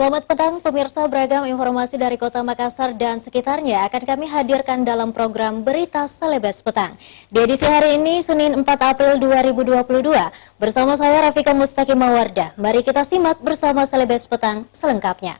Selamat petang pemirsa, beragam informasi dari Kota Makassar dan sekitarnya akan kami hadirkan dalam program Berita Selebes Petang. Di edisi hari ini, Senin 4 April 2022, bersama saya Rafika Mustaqim Mawardah. Mari kita simak bersama Selebes Petang selengkapnya.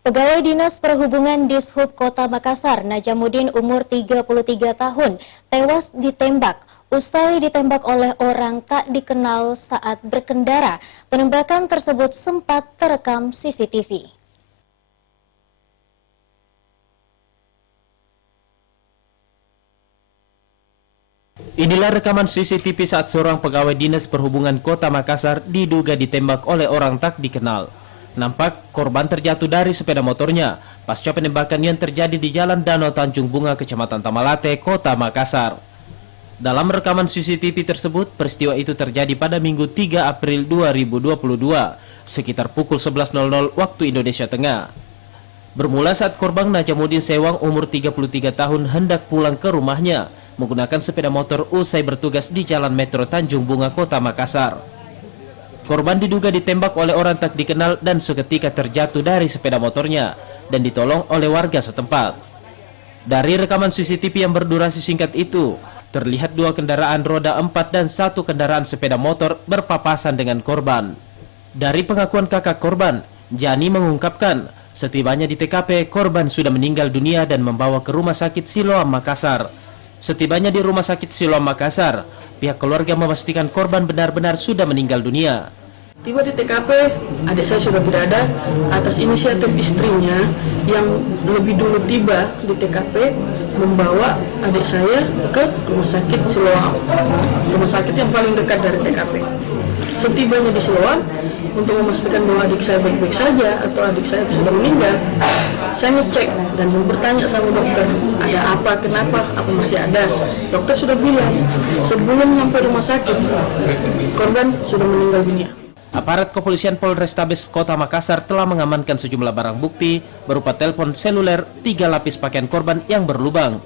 Pegawai Dinas Perhubungan Dishub Kota Makassar, Najamuddin umur 33 tahun, tewas ditembak usai ditembak oleh orang tak dikenal saat berkendara. Penembakan tersebut sempat terekam CCTV. Inilah rekaman CCTV saat seorang pegawai Dinas Perhubungan Kota Makassar diduga ditembak oleh orang tak dikenal. Nampak korban terjatuh dari sepeda motornya pasca penembakan yang terjadi di Jalan Danau Tanjung Bunga, Kecamatan Tamalate, Kota Makassar. Dalam rekaman CCTV tersebut, peristiwa itu terjadi pada Minggu 3 April 2022, sekitar pukul 11.00 waktu Indonesia Tengah. Bermula saat korban Najamuddin Sewang umur 33 tahun hendak pulang ke rumahnya menggunakan sepeda motor usai bertugas di Jalan Metro Tanjung Bunga, Kota Makassar. Korban diduga ditembak oleh orang tak dikenal dan seketika terjatuh dari sepeda motornya dan ditolong oleh warga setempat. Dari rekaman CCTV yang berdurasi singkat itu, terlihat dua kendaraan roda 4 dan satu kendaraan sepeda motor berpapasan dengan korban. Dari pengakuan kakak korban, Jani mengungkapkan setibanya di TKP, korban sudah meninggal dunia dan membawa ke Rumah Sakit Siloam Makassar. Setibanya di Rumah Sakit Siloam Makassar, pihak keluarga memastikan korban benar-benar sudah meninggal dunia. Tiba di TKP, adik saya sudah tidak ada. Atas inisiatif istrinya yang lebih dulu tiba di TKP, membawa adik saya ke Rumah Sakit Siloam, rumah sakit yang paling dekat dari TKP. Setibanya di Siloam, untuk memastikan bahwa adik saya baik-baik saja atau adik saya sudah meninggal, saya ngecek dan bertanya sama dokter, ada apa, kenapa, apa masih ada. Dokter sudah bilang, sebelum sampai rumah sakit, korban sudah meninggal dunia. Aparat kepolisian Polrestabes Kota Makassar telah mengamankan sejumlah barang bukti berupa telepon seluler, 3 lapis pakaian korban yang berlubang.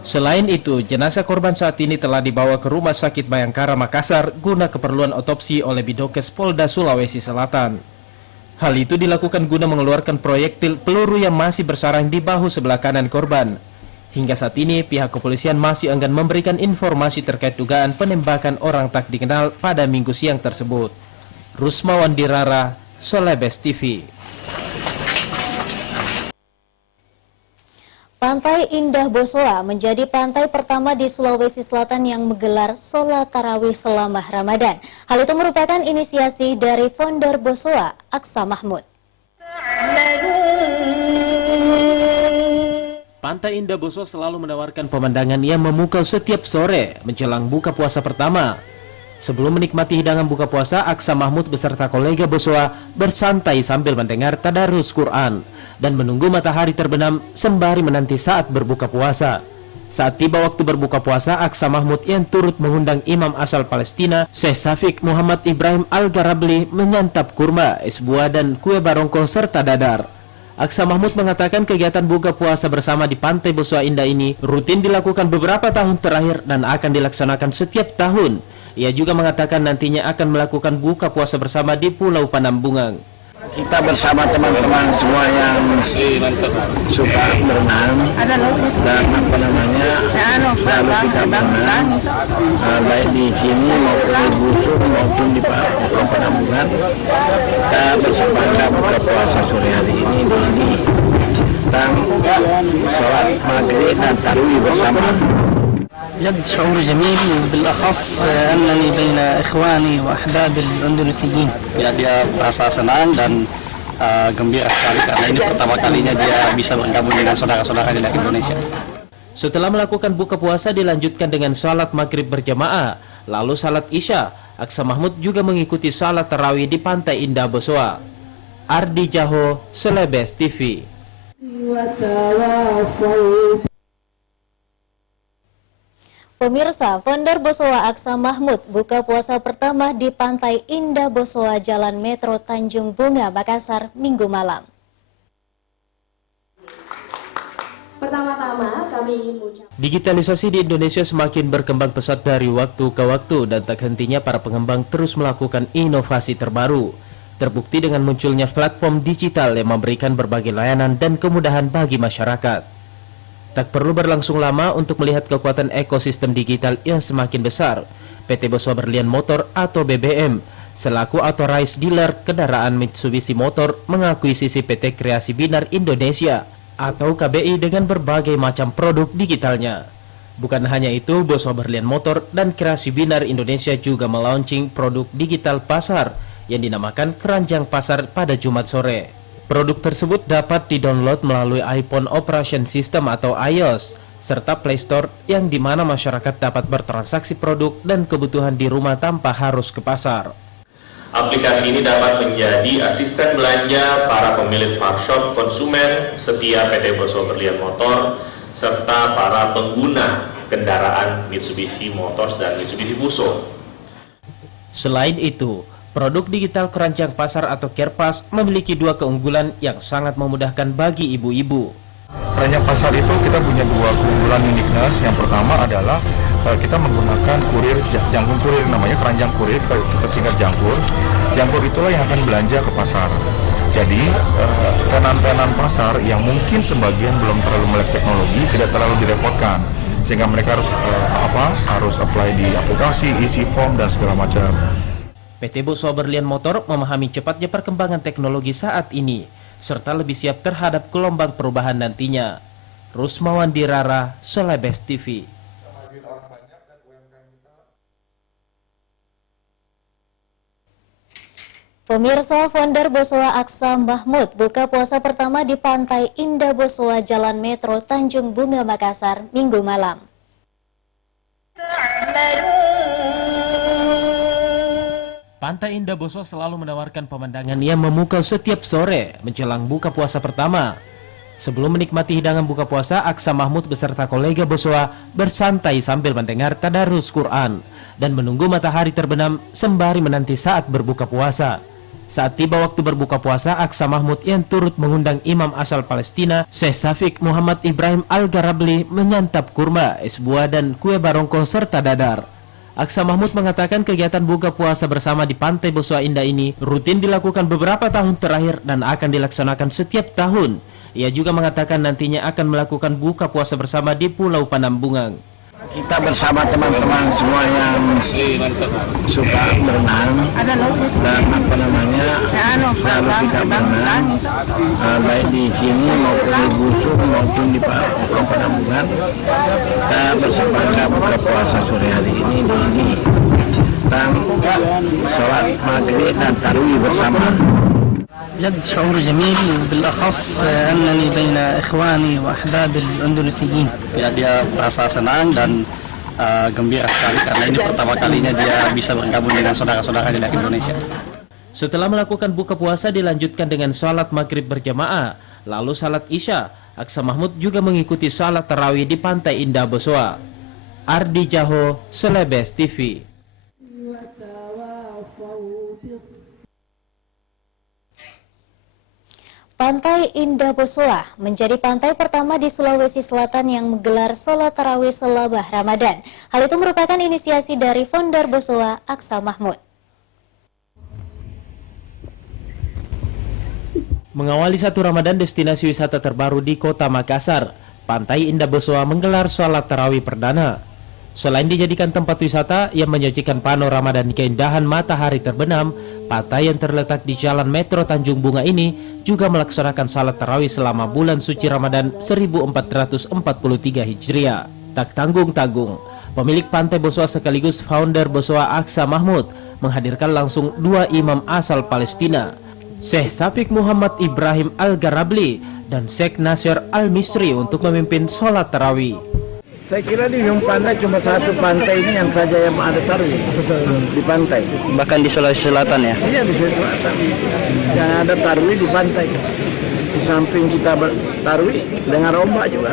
Selain itu, jenazah korban saat ini telah dibawa ke Rumah Sakit Bayangkara Makassar guna keperluan otopsi oleh Bidokes Polda Sulawesi Selatan. Hal itu dilakukan guna mengeluarkan proyektil peluru yang masih bersarang di bahu sebelah kanan korban. Hingga saat ini, pihak kepolisian masih enggan memberikan informasi terkait dugaan penembakan orang tak dikenal pada Minggu siang tersebut. Rusmawan Dirara, Selebes TV. Pantai Indah Bosowa menjadi pantai pertama di Sulawesi Selatan yang menggelar sholat tarawih selama Ramadan. Hal itu merupakan inisiasi dari founder Bosowa, Aksa Mahmud. Pantai Indah Bosowa selalu menawarkan pemandangan yang memukau setiap sore menjelang buka puasa pertama. Sebelum menikmati hidangan buka puasa, Aksa Mahmud beserta kolega Bosowa bersantai sambil mendengar tadarus Quran dan menunggu matahari terbenam sembari menanti saat berbuka puasa. Saat tiba waktu berbuka puasa, Aksa Mahmud yang turut mengundang imam asal Palestina, Syekh Syafiq Muhammad Ibrahim Al-Garabli menyantap kurma, es buah dan kue barongko serta dadar. Aksa Mahmud mengatakan kegiatan buka puasa bersama di Pantai Bosowa Indah ini rutin dilakukan beberapa tahun terakhir dan akan dilaksanakan setiap tahun. Ia juga mengatakan nantinya akan melakukan buka puasa bersama di Pulau Panambungan. Kita bersama teman-teman semua yang suka berenang dan selalu kita berenang baik di sini maupun di Gusuk maupun di Pulau Panambungan. Kita bersepakat buka puasa sore hari ini di sini dan sholat maghrib dan tarawih bersama. جد شعور جميل وبالأخص أنني بين إخواني وأحبابي الأندلسيين. Ya, dia merasa senang dan gembira sekali karena ini pertama kalinya dia bisa bergabung dengan saudara-saudara dari Indonesia. Setelah melakukan buka puasa dilanjutkan dengan salat maghrib berjamaah, lalu salat isya. Aksa Mahmud juga mengikuti salat tarawih di Pantai Indah Bosowa. Ardi Jaho, Selebes TV. Pemirsa, founder Bosowa Aksa Mahmud buka puasa pertama di Pantai Indah Bosowa, Jalan Metro Tanjung Bunga, Makassar, Minggu malam. Pertama-tama kami ingin mengucapkan digitalisasi di Indonesia semakin berkembang pesat dari waktu ke waktu dan tak hentinya para pengembang terus melakukan inovasi terbaru. Terbukti dengan munculnya platform digital yang memberikan berbagai layanan dan kemudahan bagi masyarakat. Tak perlu berlangsung lama untuk melihat kekuatan ekosistem digital yang semakin besar. PT Bosowa Berlian Motor atau BBM selaku authorized dealer kendaraan Mitsubishi Motor mengakuisisi PT Kreasi Binar Indonesia atau KBI dengan berbagai macam produk digitalnya. Bukan hanya itu, Bosowa Berlian Motor dan Kreasi Binar Indonesia juga melaunching produk digital pasar yang dinamakan Keranjang Pasar pada Jumat sore. Produk tersebut dapat didownload melalui iPhone Operation System atau iOS, serta Play Store yang dimana masyarakat dapat bertransaksi produk dan kebutuhan di rumah tanpa harus ke pasar. Aplikasi ini dapat menjadi asisten belanja para pemilik workshop konsumen setia PT Bosowa Berlian Motor, serta para pengguna kendaraan Mitsubishi Motors dan Mitsubishi Fuso. Selain itu, produk digital Keranjang Pasar atau Kerpas memiliki dua keunggulan yang sangat memudahkan bagi ibu-ibu. Keranjang Pasar itu kita punya dua keunggulan uniqueness. Yang pertama adalah kita menggunakan kurir, jangkung kurir, namanya keranjang kurir, kita singkat jangkur. Jangkur itulah yang akan belanja ke pasar. Jadi tenan-tenan pasar yang mungkin sebagian belum terlalu melek teknologi tidak terlalu direpotkan, sehingga mereka harus apply di aplikasi, isi form dan segala macam. PT Bosowa Berlian Motor memahami cepatnya perkembangan teknologi saat ini, serta lebih siap terhadap gelombang perubahan nantinya. Rusmawan Dirara, Selebes TV. Pemirsa, founder Bosowa Aksa Mahmud buka puasa pertama di Pantai Indah Bosowa, Jalan Metro Tanjung Bunga, Makassar, Minggu malam. Pantai Indah Bosowa selalu menawarkan pemandangan yang memukau setiap sore menjelang buka puasa pertama. Sebelum menikmati hidangan buka puasa, Aksa Mahmud beserta kolega Bosowa bersantai sambil mendengar tadarus Quran dan menunggu matahari terbenam sembari menanti saat berbuka puasa. Saat tiba waktu berbuka puasa, Aksa Mahmud yang turut mengundang imam asal Palestina, Syekh Syafiq Muhammad Ibrahim Al-Garabli menyantap kurma, es buah dan kue barongko serta dadar. Aksa Mahmud mengatakan kegiatan buka puasa bersama di Pantai Bosowa Indah ini rutin dilakukan beberapa tahun terakhir dan akan dilaksanakan setiap tahun. Ia juga mengatakan nantinya akan melakukan buka puasa bersama di Pulau Panambungan. Kita bersama teman-teman semua yang suka berenang dan selalu kita berenang, baik di sini maupun di Gusung maupun di Pulau Panambungan. Kita bersepakat buka puasa sore hari ini di sini dan sholat maghrib dan tarawih bersama. بجد شعور جميل وبالأخص أنني بين إخواني وأحباب الأندونيسيين. Ya, dia merasa senang dan gembira sekali karena ini pertama kalinya dia bisa bergabung dengan saudara-saudara di Indonesia. Setelah melakukan buka puasa dilanjutkan dengan salat maghrib berjamaah, lalu salat isya. Aksa Mahmud juga mengikuti salat tarawih di Pantai Indah Bosowa. Ardi Jaho, Selebes TV. Pantai Indah Bosowa menjadi pantai pertama di Sulawesi Selatan yang menggelar sholat tarawih selama Ramadan. Hal itu merupakan inisiasi dari founder Bosowa Aksa Mahmud. Mengawali satu Ramadan destinasi wisata terbaru di Kota Makassar, Pantai Indah Bosowa menggelar sholat tarawih perdana. Selain dijadikan tempat wisata yang menyajikan panorama dan keindahan matahari terbenam, pantai yang terletak di Jalan Metro Tanjung Bunga ini juga melaksanakan salat tarawih selama bulan suci Ramadan 1443 Hijriah. Tak tanggung-tanggung, pemilik Pantai Bosowa sekaligus founder Bosowa Aksa Mahmud menghadirkan langsung dua imam asal Palestina, Syekh Syafiq Muhammad Ibrahim Al-Garabli dan Syekh Nasir Al-Misri untuk memimpin sholat tarawih. Saya kira di pantai cuma satu pantai ini yang saja yang ada tarawih di pantai. Bahkan di Sulawesi Selatan ya? Iya, di Sulawesi Selatan. Yang ada tarawih di pantai. Di samping kita tarawih dengan ombak juga.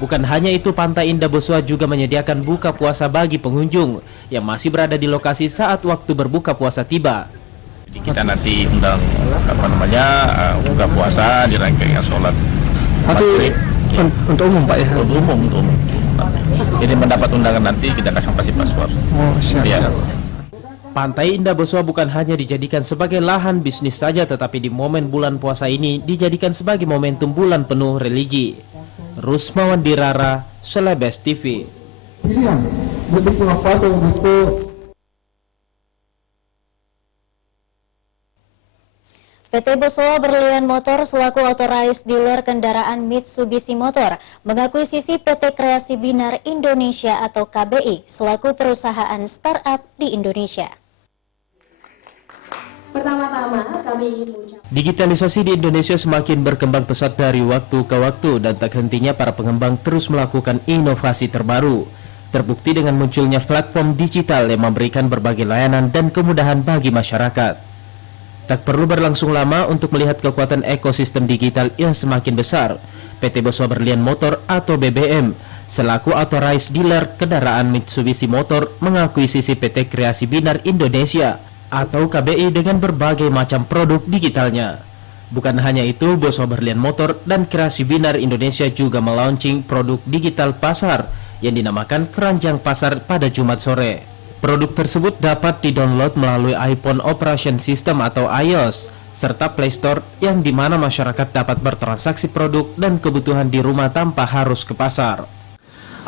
Bukan hanya itu, Pantai Indah Boswa juga menyediakan buka puasa bagi pengunjung yang masih berada di lokasi saat waktu berbuka puasa tiba. Jadi kita nanti undang buka puasa di rangkaian sholat maghrib. Untuk umum Pak ya? Untuk umum. Jadi mendapat undangan nanti kita kasih paspor. Oh siap. Ya. Pantai Indah Boswa bukan hanya dijadikan sebagai lahan bisnis saja, tetapi di momen bulan puasa ini dijadikan sebagai momentum bulan penuh religi. Rusmawan Dirara, Selebes TV. PT Boswa Berlian Motor selaku authorized dealer kendaraan Mitsubishi Motor mengakuisisi PT Kreasi Binar Indonesia atau KBI selaku perusahaan startup di Indonesia. Pertama-tama kami ingin mengucapkan Digitalisasi di Indonesia semakin berkembang pesat dari waktu ke waktu dan tak hentinya para pengembang terus melakukan inovasi terbaru. Terbukti dengan munculnya platform digital yang memberikan berbagai layanan dan kemudahan bagi masyarakat. Tak perlu berlangsung lama untuk melihat kekuatan ekosistem digital yang semakin besar. PT Boswa Berlian Motor atau BBM selaku authorized dealer kendaraan Mitsubishi Motor mengakuisisi PT Kreasi Binar Indonesia atau KBI dengan berbagai macam produk digitalnya. Bukan hanya itu, Boswa Berlian Motor dan Kreasi Binar Indonesia juga melaunching produk digital pasar yang dinamakan Keranjang Pasar pada Jumat sore. Produk tersebut dapat didownload melalui iPhone Operation System atau iOS serta Play Store yang dimana masyarakat dapat bertransaksi produk dan kebutuhan di rumah tanpa harus ke pasar.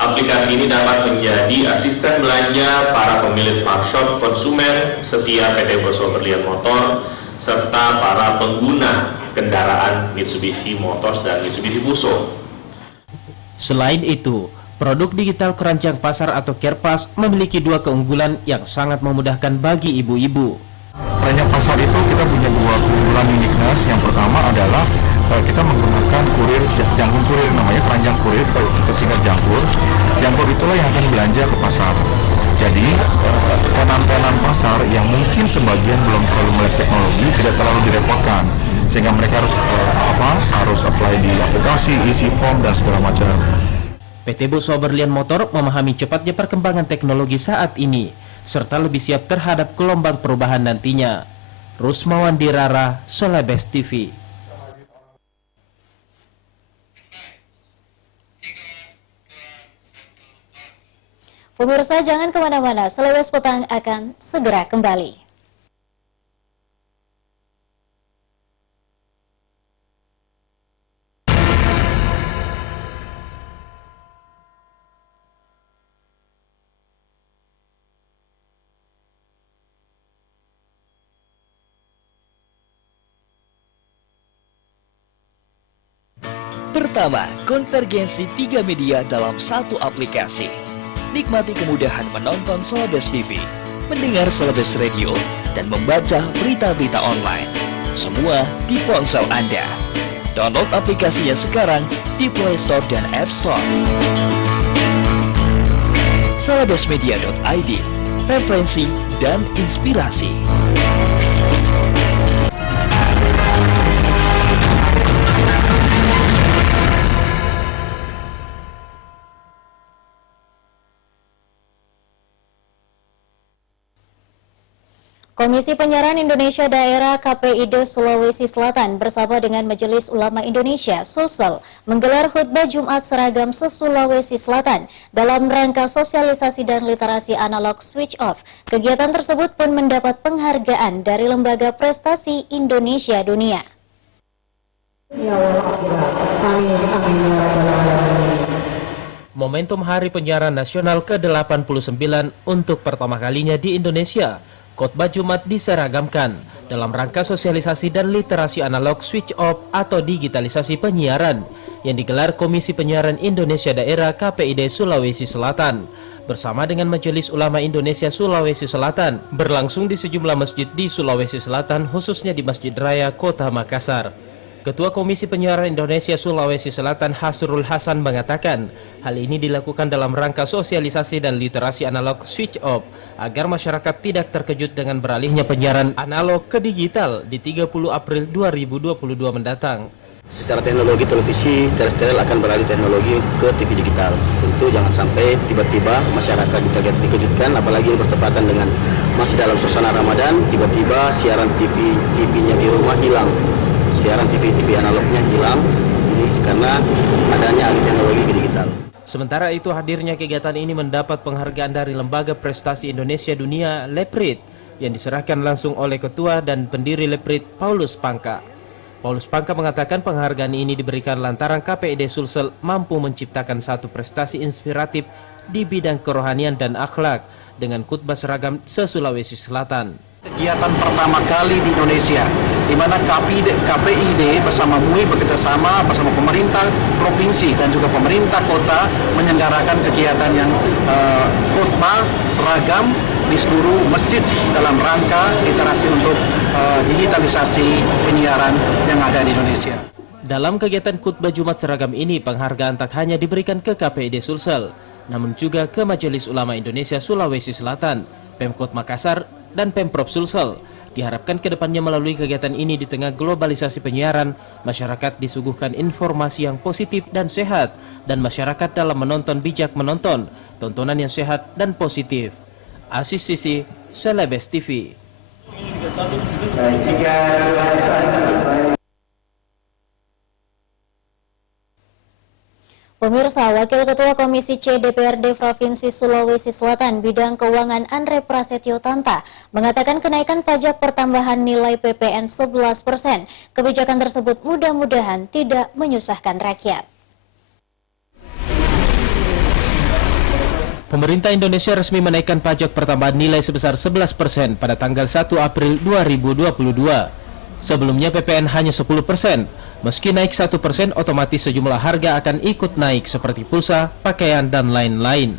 Aplikasi ini dapat menjadi asisten belanja para pemilik workshop konsumen setia PT Boswa Berlian Motor serta para pengguna kendaraan Mitsubishi Motors dan Mitsubishi Fuso. Selain itu, produk digital Keranjang Pasar atau Kerpas memiliki dua keunggulan yang sangat memudahkan bagi ibu-ibu. Keranjang Pasar itu kita punya dua keunggulan uniqueness. Yang pertama adalah kita menggunakan jangkung kurir, namanya keranjang kurir, kita singkat jangkur. Jangkur itulah yang akan belanja ke pasar. Jadi tenan-tenan pasar yang mungkin sebagian belum terlalu melek teknologi tidak terlalu direpotkan, sehingga mereka harus apply di aplikasi, isi form dan segala macam. PT Boswa Berlian Motor memahami cepatnya perkembangan teknologi saat ini, serta lebih siap terhadap gelombang perubahan nantinya. Rusmawan Dirara, Selebes TV. Pemirsa, jangan kemana-mana, Selebes Petang akan segera kembali. Pertama, konvergensi 3 media dalam satu aplikasi. Nikmati kemudahan menonton Selebes TV, mendengar Selebes Radio, dan membaca berita-berita online. Semua di ponsel Anda. Download aplikasinya sekarang di Play Store dan App Store. Selebesmedia.id, referensi dan inspirasi. Komisi Penyiaran Indonesia Daerah KPID Sulawesi Selatan bersama dengan Majelis Ulama Indonesia Sulsel menggelar khutbah Jumat seragam se-Sulawesi Selatan dalam rangka sosialisasi dan literasi analog switch off. Kegiatan tersebut pun mendapat penghargaan dari Lembaga Prestasi Indonesia Dunia. Momentum Hari Penyiaran Nasional ke-89 untuk pertama kalinya di Indonesia, khotbah Jumat diseragamkan dalam rangka sosialisasi dan literasi analog switch off atau digitalisasi penyiaran yang digelar Komisi Penyiaran Indonesia Daerah KPID Sulawesi Selatan bersama dengan Majelis Ulama Indonesia Sulawesi Selatan berlangsung di sejumlah masjid di Sulawesi Selatan, khususnya di Masjid Raya Kota Makassar. Ketua Komisi Penyiaran Indonesia Sulawesi Selatan Hasrul Hasan mengatakan hal ini dilakukan dalam rangka sosialisasi dan literasi analog switch off agar masyarakat tidak terkejut dengan beralihnya penyiaran analog ke digital di 30 April 2022 mendatang. Secara teknologi televisi terestrial akan beralih teknologi ke TV digital. Tentu jangan sampai tiba-tiba masyarakat dikejutkan, apalagi bertepatan dengan masih dalam suasana Ramadan, tiba-tiba siaran TV-nya di rumah hilang. Siaran TV analognya hilang, ini karena adanya alih teknologi digital. Sementara itu hadirnya kegiatan ini mendapat penghargaan dari Lembaga Prestasi Indonesia Dunia LEPRID yang diserahkan langsung oleh Ketua dan pendiri LEPRID Paulus Pangka. Paulus Pangka mengatakan penghargaan ini diberikan lantaran KPID Sulsel mampu menciptakan satu prestasi inspiratif di bidang kerohanian dan akhlak dengan khutbah seragam se-Sulawesi Selatan. Kegiatan pertama kali di Indonesia, di mana KPID bersama MUI bekerjasama bersama pemerintah provinsi dan juga pemerintah kota menyelenggarakan kegiatan yang khutbah seragam di seluruh masjid dalam rangka literasi untuk digitalisasi penyiaran yang ada di Indonesia. Dalam kegiatan khutbah Jumat seragam ini, penghargaan tak hanya diberikan ke KPID Sulsel, namun juga ke Majelis Ulama Indonesia Sulawesi Selatan, Pemkot Makassar, dan Pemprov Sulsel. Diharapkan kedepannya melalui kegiatan ini di tengah globalisasi penyiaran, masyarakat disuguhkan informasi yang positif dan sehat, dan masyarakat dalam menonton bijak menonton, tontonan yang sehat dan positif. Asis Sisi, Celebes TV. Pemirsa, Wakil Ketua Komisi C DPRD Provinsi Sulawesi Selatan Bidang Keuangan Andre Prasetyo Tanta mengatakan kenaikan pajak pertambahan nilai PPN 11%. Kebijakan tersebut mudah-mudahan tidak menyusahkan rakyat. Pemerintah Indonesia resmi menaikkan pajak pertambahan nilai sebesar 11% pada tanggal 1 April 2022. Sebelumnya PPN hanya 10%. Meski naik 1%, otomatis sejumlah harga akan ikut naik seperti pulsa, pakaian, dan lain-lain.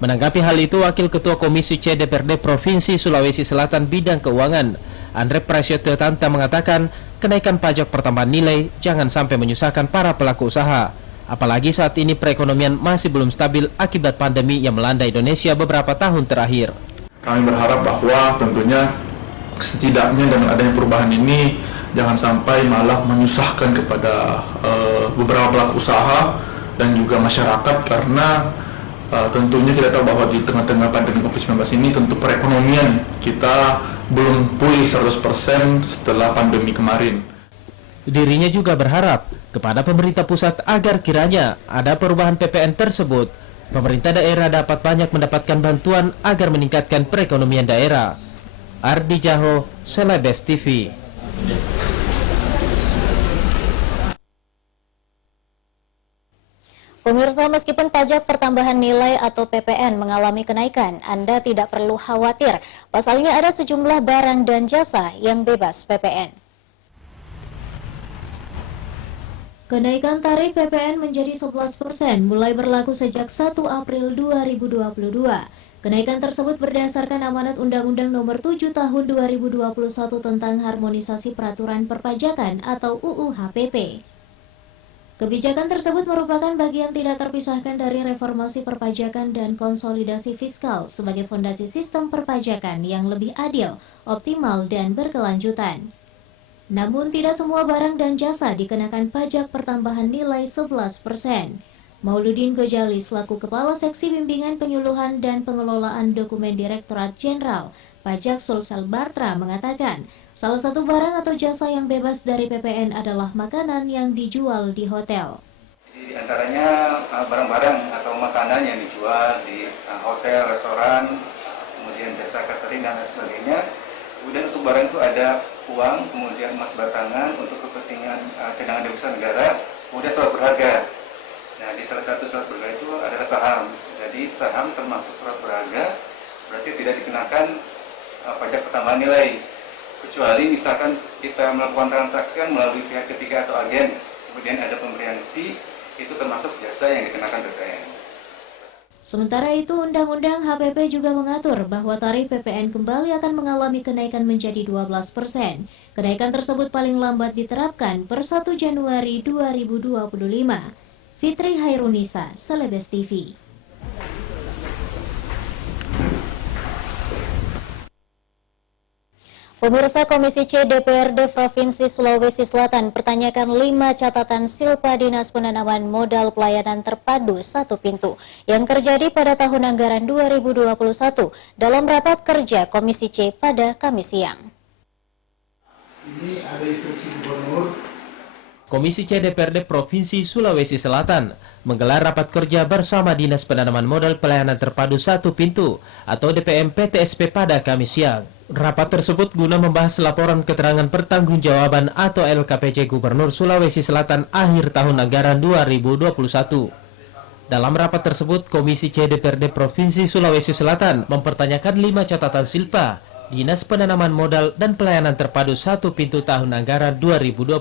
Menanggapi hal itu, Wakil Ketua Komisi C DPRD Provinsi Sulawesi Selatan Bidang Keuangan, Andre Prasetyo Tanta mengatakan kenaikan pajak pertambahan nilai jangan sampai menyusahkan para pelaku usaha. Apalagi saat ini perekonomian masih belum stabil akibat pandemi yang melanda Indonesia beberapa tahun terakhir. Kami berharap bahwa tentunya setidaknya dengan adanya perubahan ini jangan sampai malah menyusahkan kepada beberapa pelaku usaha dan juga masyarakat, karena tentunya kita tahu bahwa di tengah-tengah pandemi COVID-19 ini tentu perekonomian kita belum pulih 100% setelah pandemi kemarin. Dirinya juga berharap kepada pemerintah pusat agar kiranya ada perubahan PPN tersebut, pemerintah daerah dapat banyak mendapatkan bantuan agar meningkatkan perekonomian daerah. Ardi Jaho, Celebes TV. Pemirsa, meskipun pajak pertambahan nilai atau PPN mengalami kenaikan, Anda tidak perlu khawatir. Pasalnya ada sejumlah barang dan jasa yang bebas PPN. Kenaikan tarif PPN menjadi 11% mulai berlaku sejak 1 April 2022. Kenaikan tersebut berdasarkan amanat Undang-Undang Nomor 7 Tahun 2021 tentang Harmonisasi Peraturan Perpajakan atau UU HPP. Kebijakan tersebut merupakan bagian tidak terpisahkan dari reformasi perpajakan dan konsolidasi fiskal sebagai fondasi sistem perpajakan yang lebih adil, optimal, dan berkelanjutan. Namun tidak semua barang dan jasa dikenakan pajak pertambahan nilai 11%. Mauludin Gojali selaku Kepala Seksi Bimbingan Penyuluhan dan Pengelolaan Dokumen Direktorat Jenderal Pajak Sulsel Bartra mengatakan, salah satu barang atau jasa yang bebas dari PPN adalah makanan yang dijual di hotel. Di antaranya barang-barang atau makanan yang dijual di hotel, restoran, kemudian jasa catering dan lain sebagainya. Kemudian untuk barang itu ada uang, kemudian emas batangan untuk kepentingan cadangan devisa negara, kemudian surat berharga. Nah, di salah satu surat berharga itu adalah saham. Jadi saham termasuk surat berharga, berarti tidak dikenakan pajak pertambahan nilai. Kecuali misalkan kita melakukan transaksi melalui pihak ketiga atau agen, kemudian ada pemberian fee, itu termasuk jasa yang dikenakan PPN. Sementara itu, Undang-Undang HPP juga mengatur bahwa tarif PPN kembali akan mengalami kenaikan menjadi 12%. Kenaikan tersebut paling lambat diterapkan per 1 Januari 2025. Fitri Hairunisa, Celebes TV. Pemirsa, Komisi C DPRD Provinsi Sulawesi Selatan pertanyakan 5 catatan silpa Dinas Penanaman Modal Pelayanan Terpadu Satu Pintu yang terjadi pada tahun anggaran 2021 dalam rapat kerja Komisi C pada Kamis siang. Ini ada instruksi gubernur. Komisi C DPRD Provinsi Sulawesi Selatan menggelar rapat kerja bersama Dinas Penanaman Modal Pelayanan Terpadu Satu Pintu atau DPM PTSP pada Kamis siang. Rapat tersebut guna membahas laporan keterangan pertanggungjawaban atau LKPJ Gubernur Sulawesi Selatan akhir tahun anggaran 2021. Dalam rapat tersebut, Komisi C DPRD Provinsi Sulawesi Selatan mempertanyakan 5 catatan silpa Dinas Penanaman Modal dan Pelayanan Terpadu Satu Pintu tahun anggaran 2021.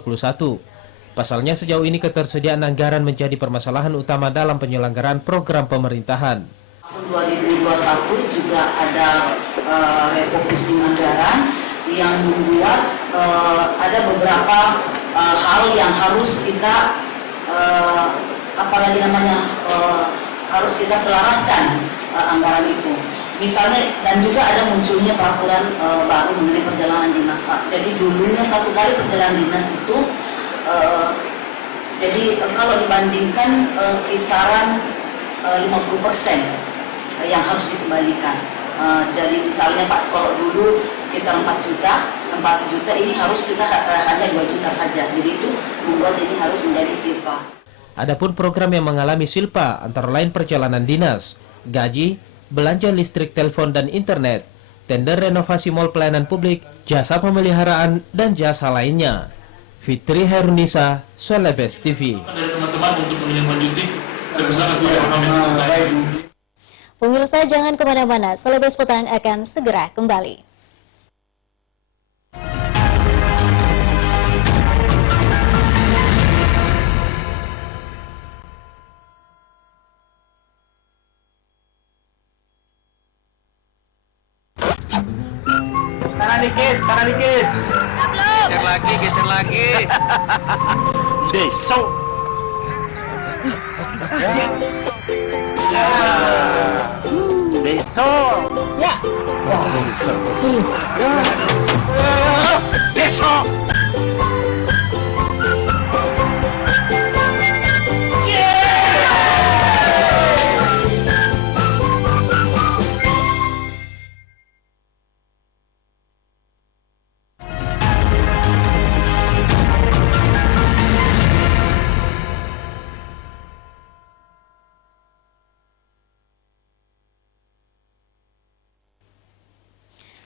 Pasalnya sejauh ini ketersediaan anggaran menjadi permasalahan utama dalam penyelenggaraan program pemerintahan. Tahun 2021 juga ada refocusing anggaran yang membuat ada beberapa hal yang harus kita harus kita selaraskan anggaran itu. Misalnya, dan juga ada munculnya peraturan baru mengenai perjalanan dinas, Pak. Jadi dulunya 1 kali perjalanan dinas itu jadi kalau dibandingkan kisaran 50% yang harus dikembalikan. Jadi misalnya Pak, kalau dulu sekitar 4 juta ini harus kita hanya 2 juta saja. Jadi itu membuat ini harus menjadi silpa. Adapun program yang mengalami silpa antara lain perjalanan dinas, gaji, belanja listrik, telepon dan internet, tender renovasi mal pelayanan publik, jasa pemeliharaan dan jasa lainnya. Fitri Herunisa, Selebes TV. Dari teman-teman untuk menindaklanjuti sebesar 2 Pemirsa, jangan kemana-mana, Selebes Petang akan segera kembali. Kanan dikit. Geser lagi. Besok. Besok. Ya. Besok.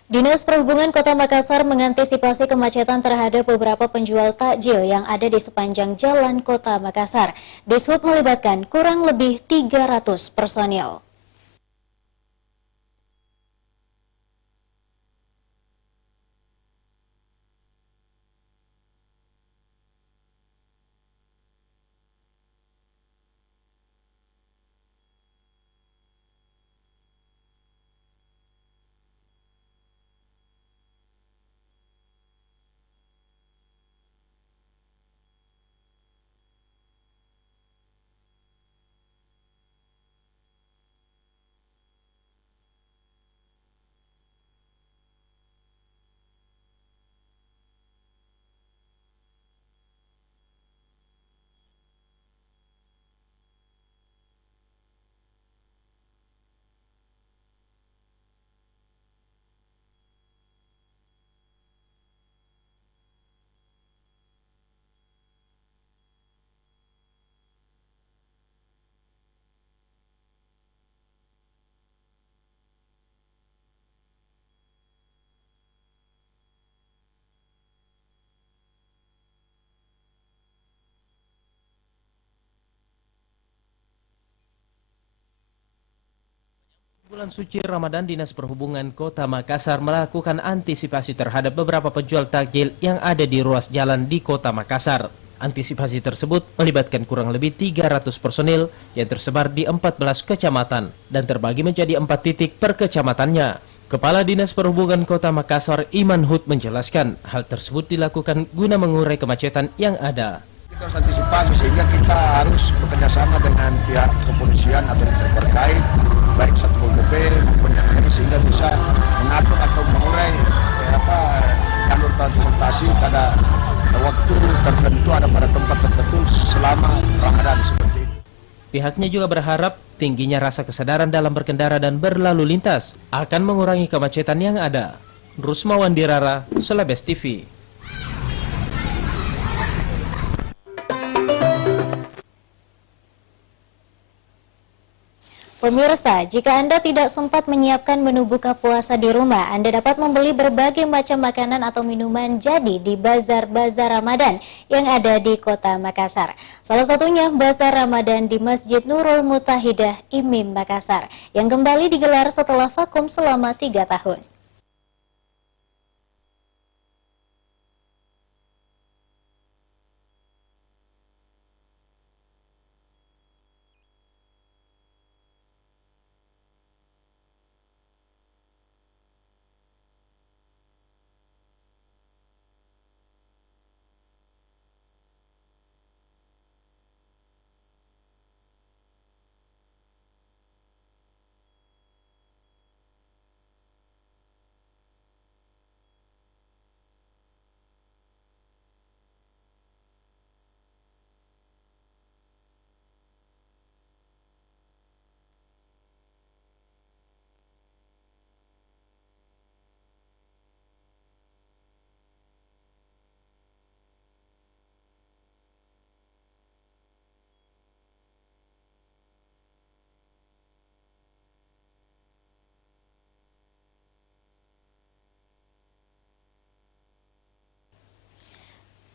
Dinas Perhubungan Kota Makassar mengantisipasi kemacetan terhadap beberapa penjual takjil yang ada di sepanjang jalan Kota Makassar. Dishub melibatkan kurang lebih 300 personil. Bulan suci Ramadan, Dinas Perhubungan Kota Makassar melakukan antisipasi terhadap beberapa penjual takjil yang ada di ruas jalan di Kota Makassar. Antisipasi tersebut melibatkan kurang lebih 300 personil yang tersebar di 14 kecamatan dan terbagi menjadi 4 titik per kecamatannya. Kepala Dinas Perhubungan Kota Makassar, Iman Hud, menjelaskan hal tersebut dilakukan guna mengurai kemacetan yang ada. Kita harus antisipasi sehingga kita harus bekerjasama dengan pihak kepolisian atau instansi terkait, baik Satpol PP maupun yang lain, sehingga bisa mengatur atau mengurai jalur transportasi pada waktu tertentu, ada pada tempat tertentu selama Ramadan seperti itu. Pihaknya juga berharap tingginya rasa kesadaran dalam berkendara dan berlalu lintas akan mengurangi kemacetan yang ada. Rusmawan Dirara, Celebes TV. Pemirsa, jika Anda tidak sempat menyiapkan menu buka puasa di rumah, Anda dapat membeli berbagai macam makanan atau minuman jadi di Bazar-Bazar Ramadan yang ada di Kota Makassar. Salah satunya Bazar Ramadan di Masjid Nurul Mutahidah Imim Makassar yang kembali digelar setelah vakum selama 3 tahun.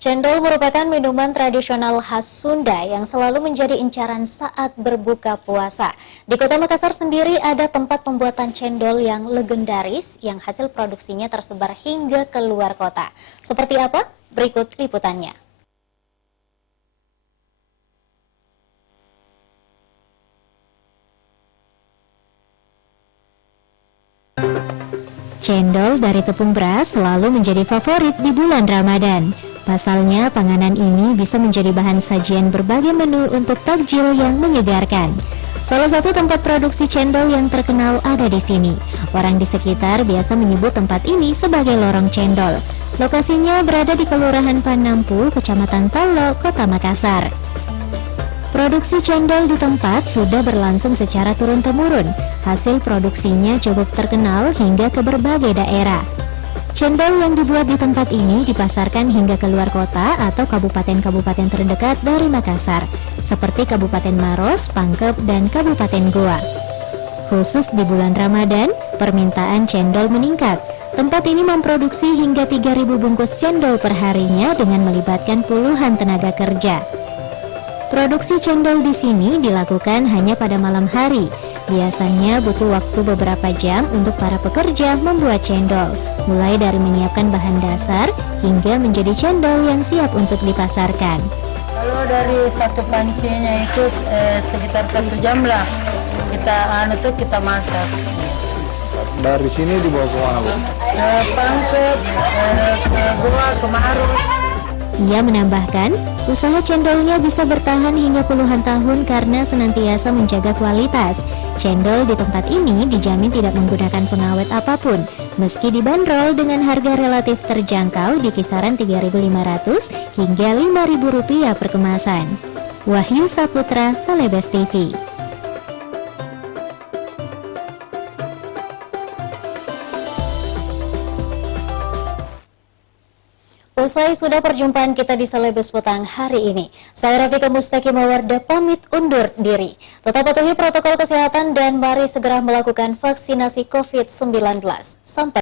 Cendol merupakan minuman tradisional khas Sunda yang selalu menjadi incaran saat berbuka puasa. Di Kota Makassar sendiri ada tempat pembuatan cendol yang legendaris yang hasil produksinya tersebar hingga ke luar kota. Seperti apa? Berikut liputannya. Cendol dari tepung beras selalu menjadi favorit di bulan Ramadan. Pasalnya, panganan ini bisa menjadi bahan sajian berbagai menu untuk takjil yang menyegarkan. Salah satu tempat produksi cendol yang terkenal ada di sini. Orang di sekitar biasa menyebut tempat ini sebagai Lorong Cendol. Lokasinya berada di Kelurahan Panampu, Kecamatan Tolo, Kota Makassar. Produksi cendol di tempat sudah berlangsung secara turun-temurun. Hasil produksinya cukup terkenal hingga ke berbagai daerah. Cendol yang dibuat di tempat ini dipasarkan hingga ke luar kota atau kabupaten-kabupaten terdekat dari Makassar, seperti Kabupaten Maros, Pangkep, dan Kabupaten Goa. Khusus di bulan Ramadan, permintaan cendol meningkat. Tempat ini memproduksi hingga 3.000 bungkus cendol per harinya dengan melibatkan puluhan tenaga kerja. Produksi cendol di sini dilakukan hanya pada malam hari. Biasanya butuh waktu beberapa jam untuk para pekerja membuat cendol, mulai dari menyiapkan bahan dasar hingga menjadi cendol yang siap untuk dipasarkan. Kalau dari satu pancinya itu sekitar 1 jam lah kita masak. Dari sini dibawa ke mana, Bu? Ke Pangkep, ke Goa, ke Maros. Ia menambahkan, usaha cendolnya bisa bertahan hingga puluhan tahun karena senantiasa menjaga kualitas. Cendol di tempat ini dijamin tidak menggunakan pengawet apapun, meski dibanderol dengan harga relatif terjangkau di kisaran Rp3.500 hingga Rp5.000 per kemasan. Wahyu Saputra, Celebes TV. Usai sudah perjumpaan kita di Celebes Petang hari ini. Saya Rafika Mustaqimawardha pamit undur diri. Tetap patuhi protokol kesehatan dan mari segera melakukan vaksinasi COVID-19. Sampai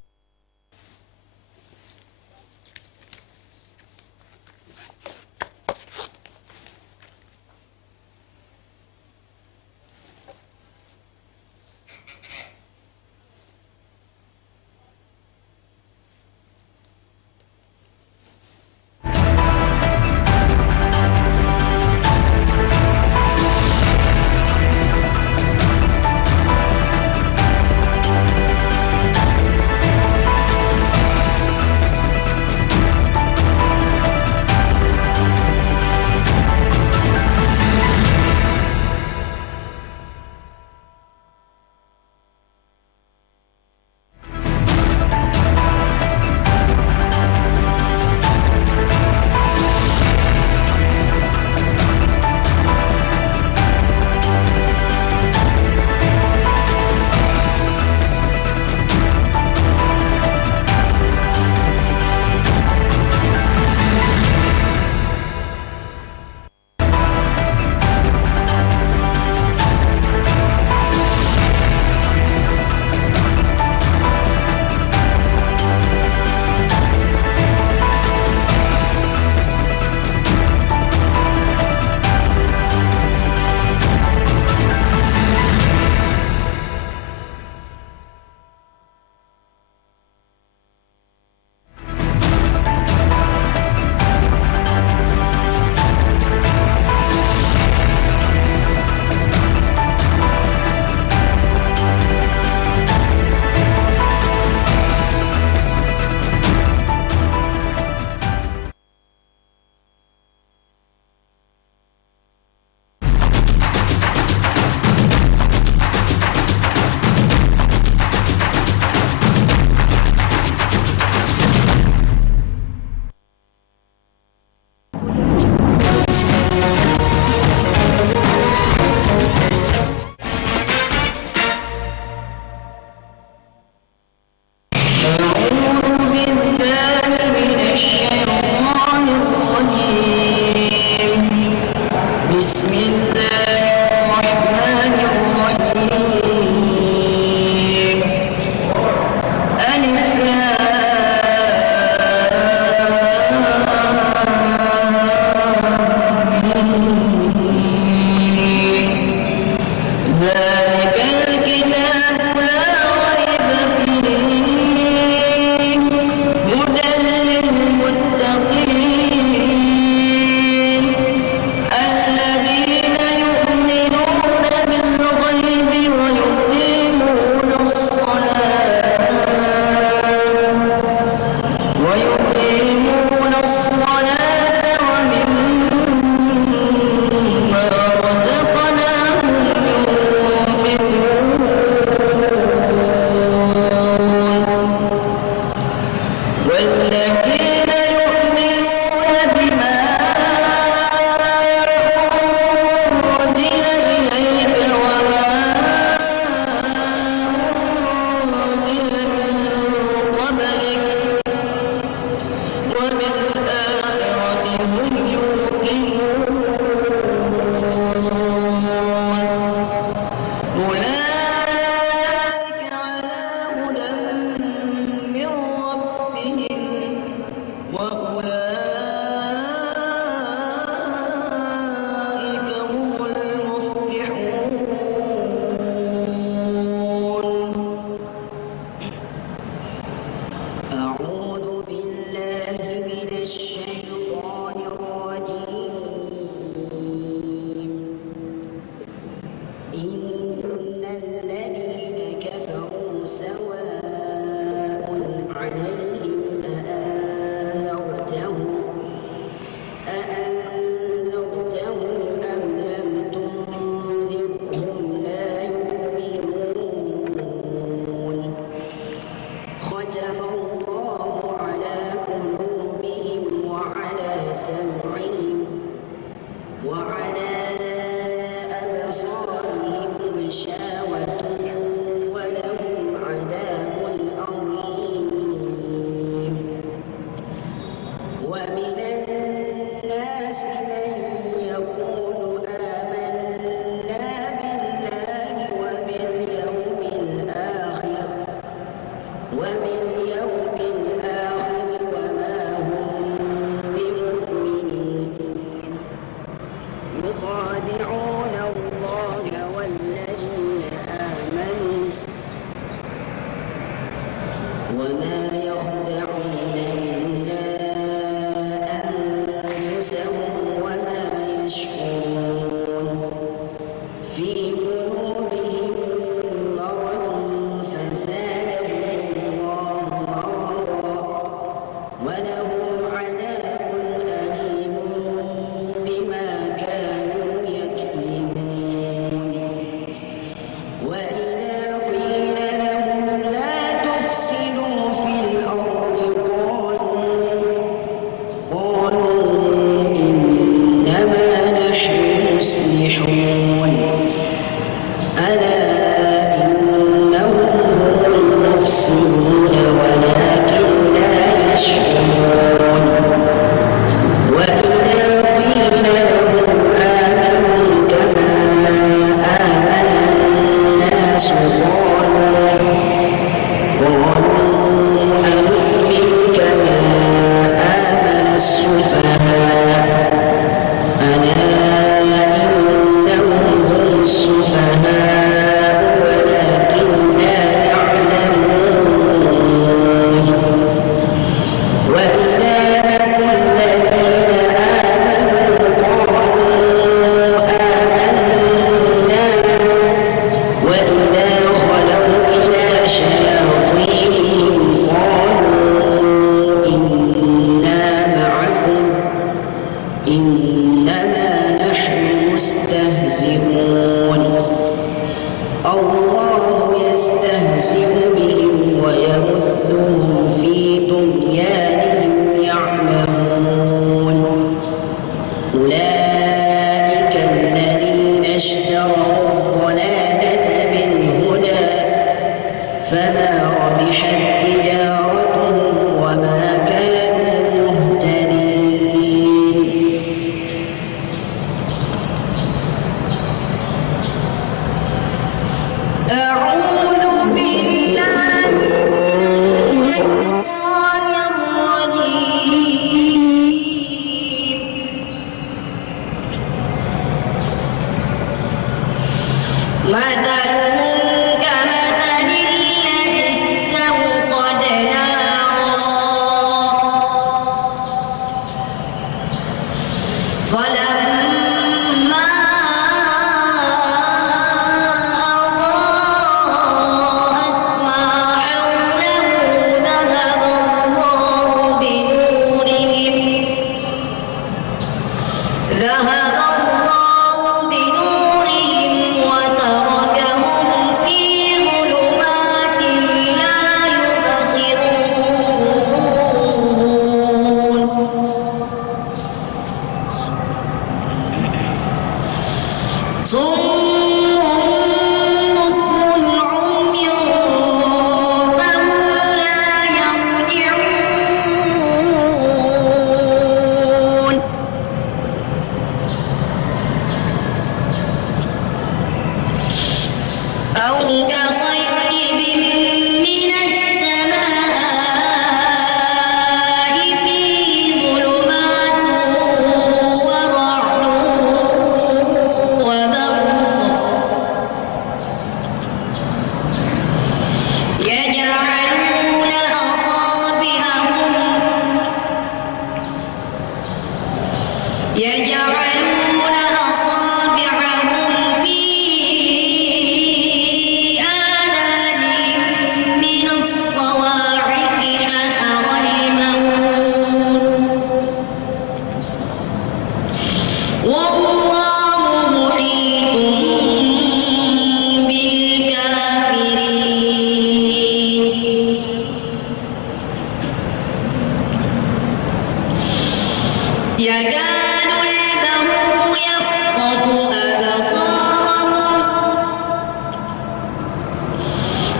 يجعلون أصابعهم في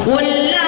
وقودها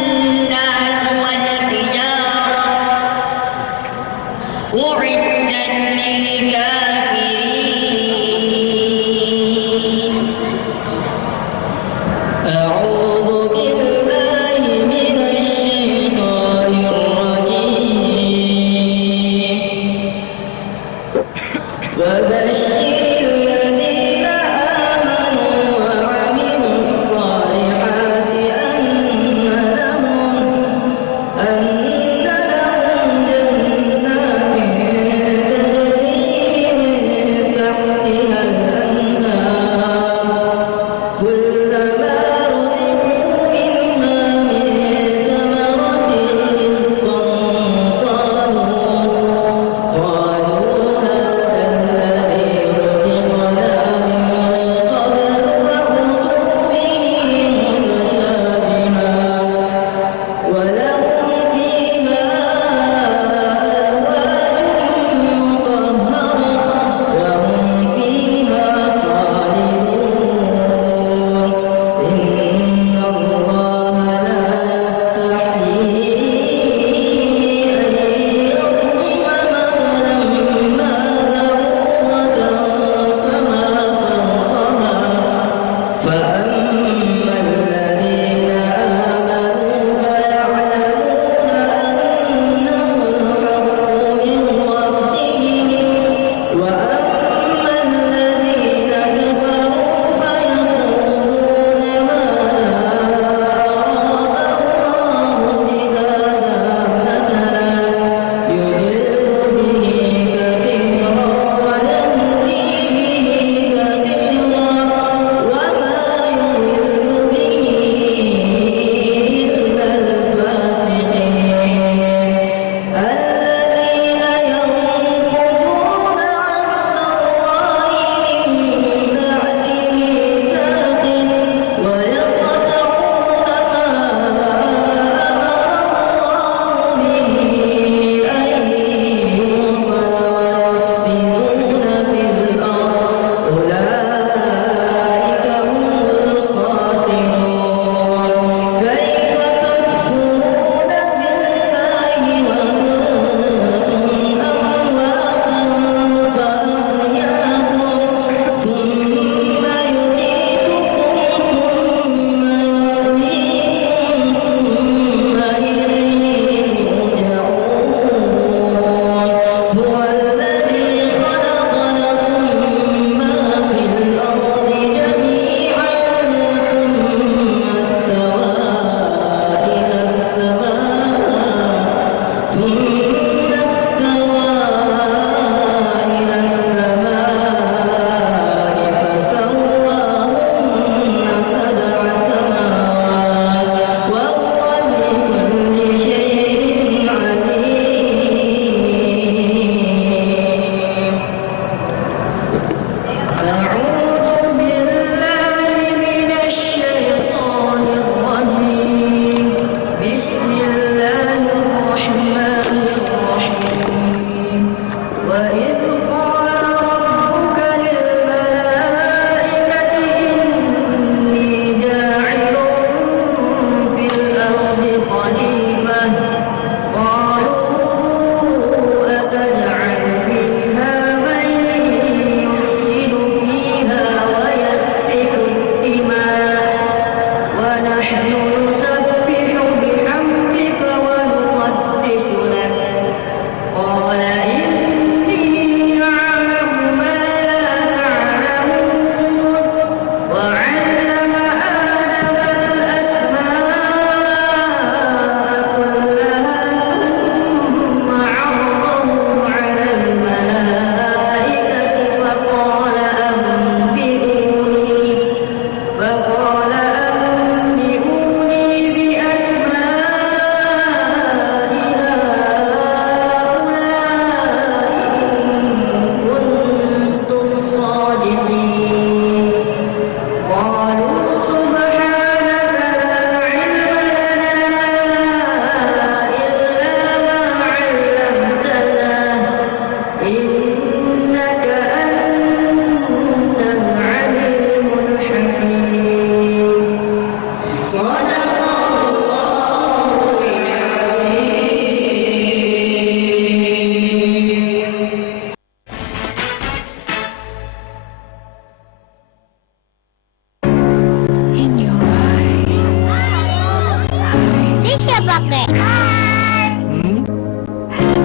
الناس والحجارة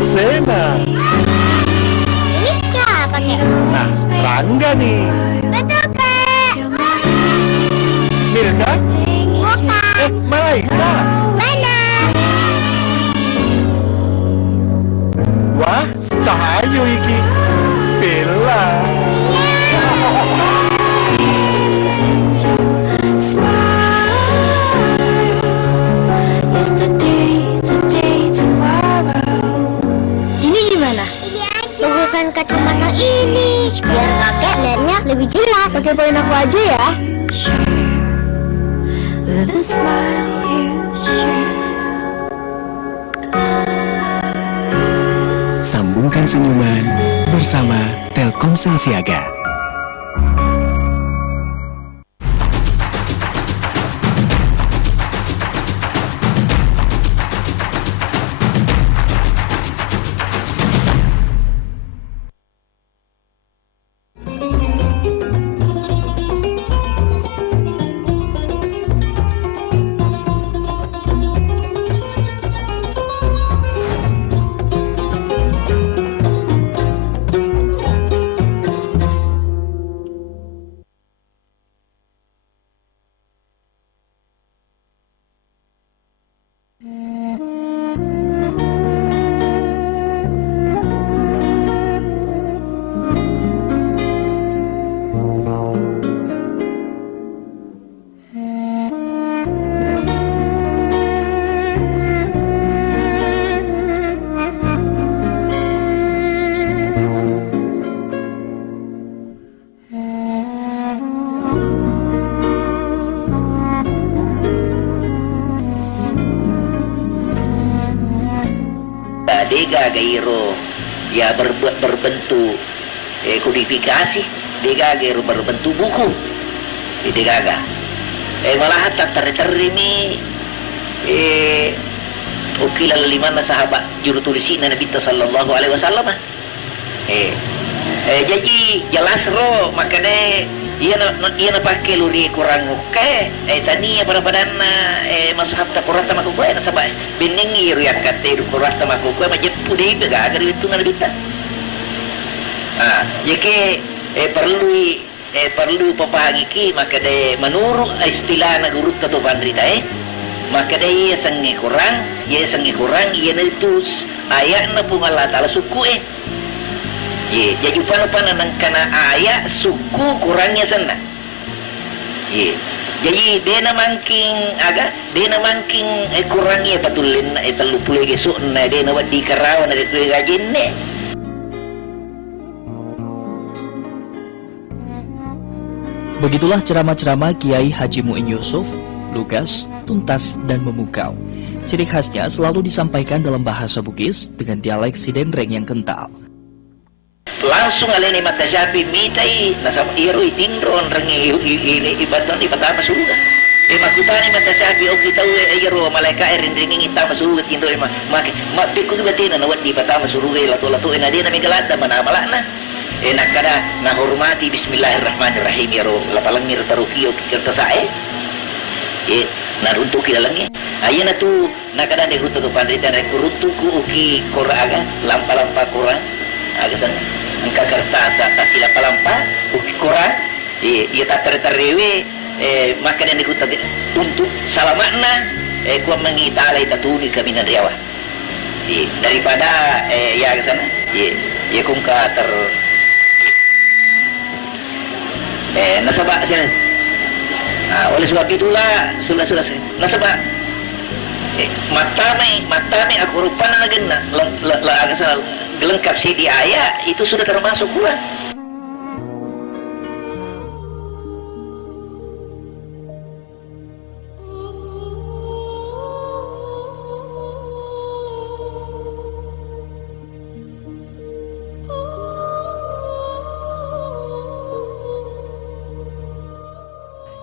Sena. Ini siapa, Kek? Nah, Rangga nih. Betul, Kek. Milka? Bukan. Malaika. Benar. Wah, Cahayu iki. Bella. Ini gimana? Ini aja. Lurusan kacamata ini biar kakek lihatnya lebih jelas. Pakai poin aku aja ya. Sambungkan senyuman bersama Telkomsel Siaga. Dega gairo ya berbentuk kodifikasi, dega gairo berbentuk buku, dega malahan tak terimi ukilal lima sahabat juru tulisin Nabi sallallahu alaihi wasallam. Jadi jelas ro makanya ia na pakai luri kurang oke tani pada mazhab tak kurang tamak gue na sabay biningi riak kate kurang tamak gue macam pudi bega agar itu ngan kita jadi perlu papahagi ki maka de menurut istilah na gurut atau bandrita maka de ia sangi kurang ia na itu ayat na pun Allah Ta'ala suku jadi pana kana ayat suku kurangnya sana. Jadi dia namangking kurangnya patulin telu puluh gesuk na dia nawat di karawan ada tu gajin ne. Begitulah ceramah-ceramah Kiai Haji Muin Yusuf, lugas, tuntas, dan memukau. Ciri khasnya selalu disampaikan dalam bahasa Bugis dengan dialek Sidenreng yang kental. Langsung aleni mata sapi mitai nasab iru itindron rengi ini ibaton ibatan surga makutani mata sapi o kita iru malaika erindringi ita surga tindo mak piku batina nawat di ibatan surga latu ina dia nami galata mana malakna nakada na hormati bismillahirrahmanirrahim yaro lapalang mir taruki o kirta sae naruntu kilalangnya ayana tu nakada de rutu tu pandita na kurutu ku uki koraga lampa kurang agasan angka kertas atas sila palampa uki kurang ia tak terrewe maka dan dikutat untuk salamakna kuat mengitalai tatuni kami nan riawa daripada ya ke sana ia kumka nasabak sini oleh sebab itulah sudah nasabak mata aku rupana lagena agak sana lengkap sih di ayat itu sudah termasuk Quran.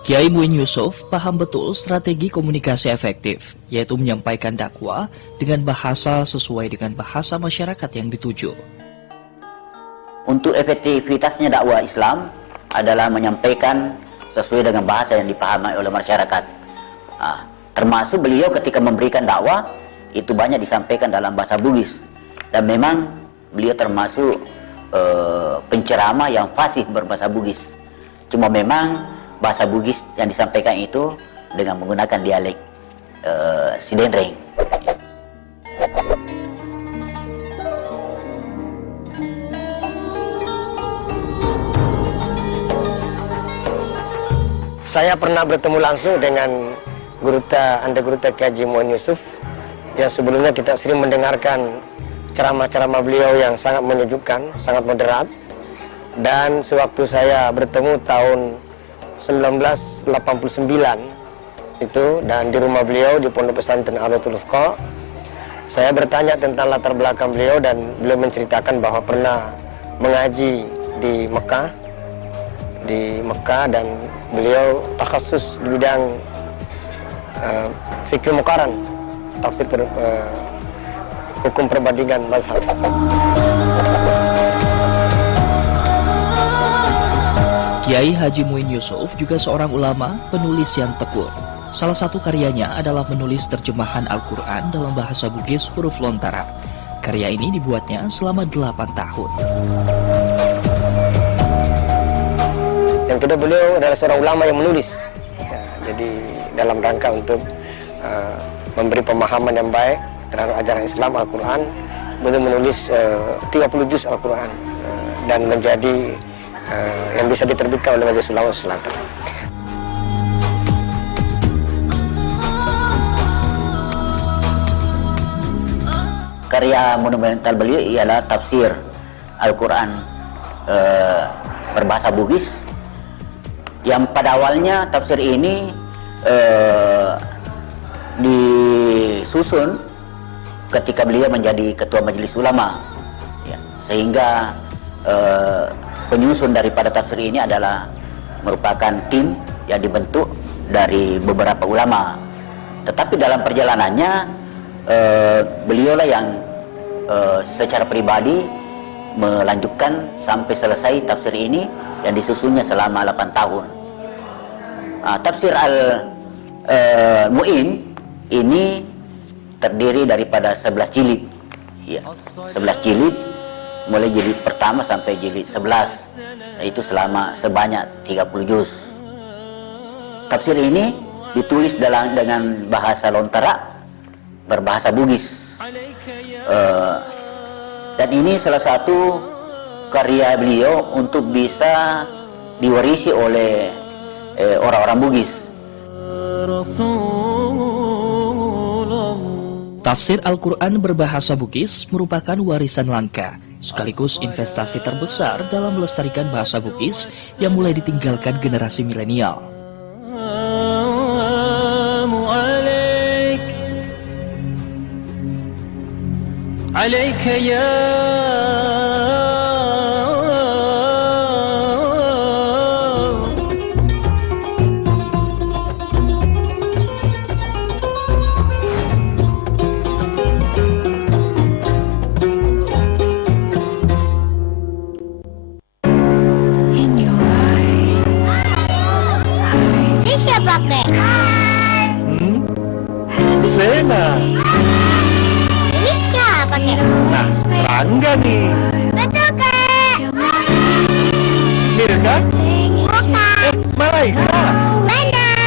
Kiai Muin Yusuf paham betul strategi komunikasi efektif, yaitu menyampaikan dakwah dengan bahasa sesuai dengan bahasa masyarakat yang dituju. Untuk efektivitasnya dakwah Islam adalah menyampaikan sesuai dengan bahasa yang dipahami oleh masyarakat. Termasuk beliau ketika memberikan dakwah itu banyak disampaikan dalam bahasa Bugis. Dan memang beliau termasuk penceramah yang fasih berbahasa Bugis. Cuma memang bahasa Bugis yang disampaikan itu dengan menggunakan dialek Sidenreng. Saya pernah bertemu langsung dengan Anda Guruta Kiai Haji Muin Yusuf, yang sebelumnya kita sering mendengarkan ceramah-ceramah beliau yang sangat menyejukkan, sangat moderat. Dan sewaktu saya bertemu tahun 1989 itu, dan di rumah beliau di Pondok Pesantren Al-Hudud, saya bertanya tentang latar belakang beliau, dan beliau menceritakan bahwa pernah mengaji di Mekah, dan beliau takhasus di bidang fikih muqaran, tafsir hukum perbandingan mazhab. Kiai Haji Muin Yusuf juga seorang ulama, penulis yang tekun. Salah satu karyanya adalah menulis terjemahan Al-Quran dalam bahasa Bugis huruf lontara. Karya ini dibuatnya selama 8 tahun. Yang kedua, beliau adalah seorang ulama yang menulis. Ya, jadi dalam rangka untuk memberi pemahaman yang baik terhadap ajaran Islam Al-Quran, beliau menulis 30 juz Al-Quran dan menjadi yang bisa diterbitkan oleh Majelis Ulama Selatan. Karya monumental beliau ialah tafsir Al-Quran berbahasa Bugis, yang pada awalnya tafsir ini disusun ketika beliau menjadi ketua Majelis Ulama, ya, sehingga penyusun daripada tafsir ini adalah merupakan tim yang dibentuk dari beberapa ulama. Tetapi dalam perjalanannya beliaulah yang secara pribadi melanjutkan sampai selesai tafsir ini yang disusunnya selama 8 tahun. Tafsir Al-Mu'in ini terdiri daripada 11 jilid, ya, 11 jilid, mulai jilid pertama sampai jilid 11, itu selama sebanyak 30 juz. Tafsir ini ditulis dengan bahasa lontara berbahasa Bugis, dan ini salah satu karya beliau untuk bisa diwarisi oleh orang-orang Bugis. Tafsir Al-Quran berbahasa Bugis merupakan warisan langka, sekaligus investasi terbesar dalam melestarikan bahasa Bugis yang mulai ditinggalkan generasi milenial. Sena. Ini siapa, Kek? Nah, Rangga nih. Betul, Kek. Mirka? Bukan. Malaika. Benar.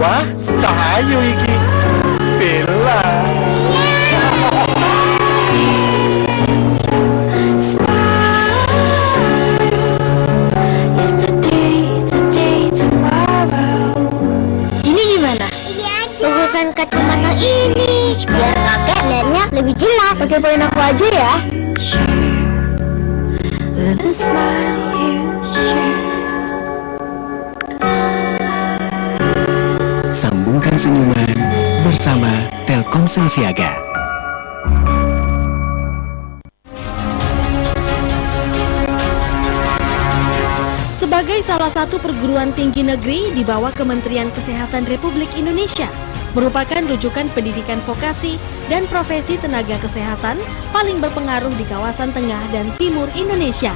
Wah, Cahayu iki. Bella. Lurusan kacamata ini biar kakek lihatnya lebih jelas. Pakai poin aku aja ya. Sambungkan senyuman bersama Telkomsel Siaga. Sebagai salah satu perguruan tinggi negeri di bawah Kementerian Kesehatan Republik Indonesia, merupakan rujukan pendidikan vokasi dan profesi tenaga kesehatan paling berpengaruh di kawasan tengah dan timur Indonesia.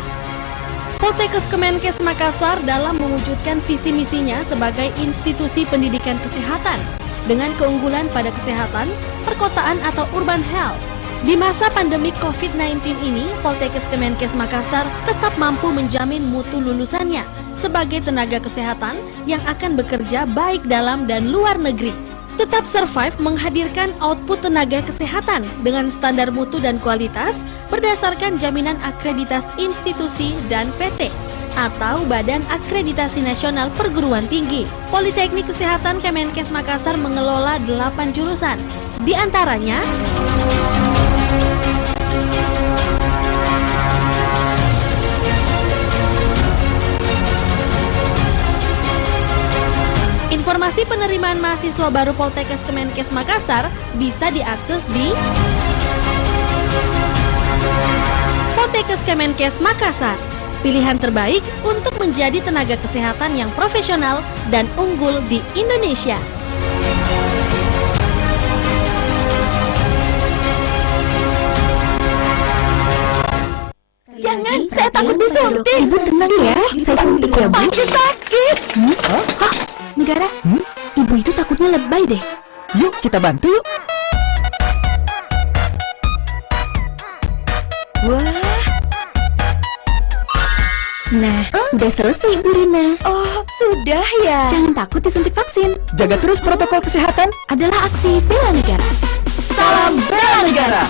Poltekkes Kemenkes Makassar dalam mewujudkan visi misinya sebagai institusi pendidikan kesehatan dengan keunggulan pada kesehatan, perkotaan atau urban health. Di masa pandemi COVID-19 ini, Poltekkes Kemenkes Makassar tetap mampu menjamin mutu lulusannya sebagai tenaga kesehatan yang akan bekerja baik dalam dan luar negeri. Tetap survive menghadirkan output tenaga kesehatan dengan standar mutu dan kualitas berdasarkan jaminan akreditas institusi dan PT atau Badan Akreditasi Nasional Perguruan Tinggi. Politeknik Kesehatan Kemenkes Makassar mengelola 8 jurusan. Di antaranya informasi penerimaan mahasiswa baru Poltekkes Kemenkes Makassar bisa diakses di Poltekkes Kemenkes Makassar. Pilihan terbaik untuk menjadi tenaga kesehatan yang profesional dan unggul di Indonesia. Jangan, saya takut disuntik. Ibu tenang ya, saya suntik ya Bu. Pasti sakit. Hah? Negara? Ibu itu takutnya lebay deh. Yuk kita bantu yuk. Wah. Nah, udah selesai Ibu Rina. Oh, sudah ya. Jangan takut disuntik vaksin. Jaga terus protokol kesehatan. Adalah aksi bela negara. Salam bela negara.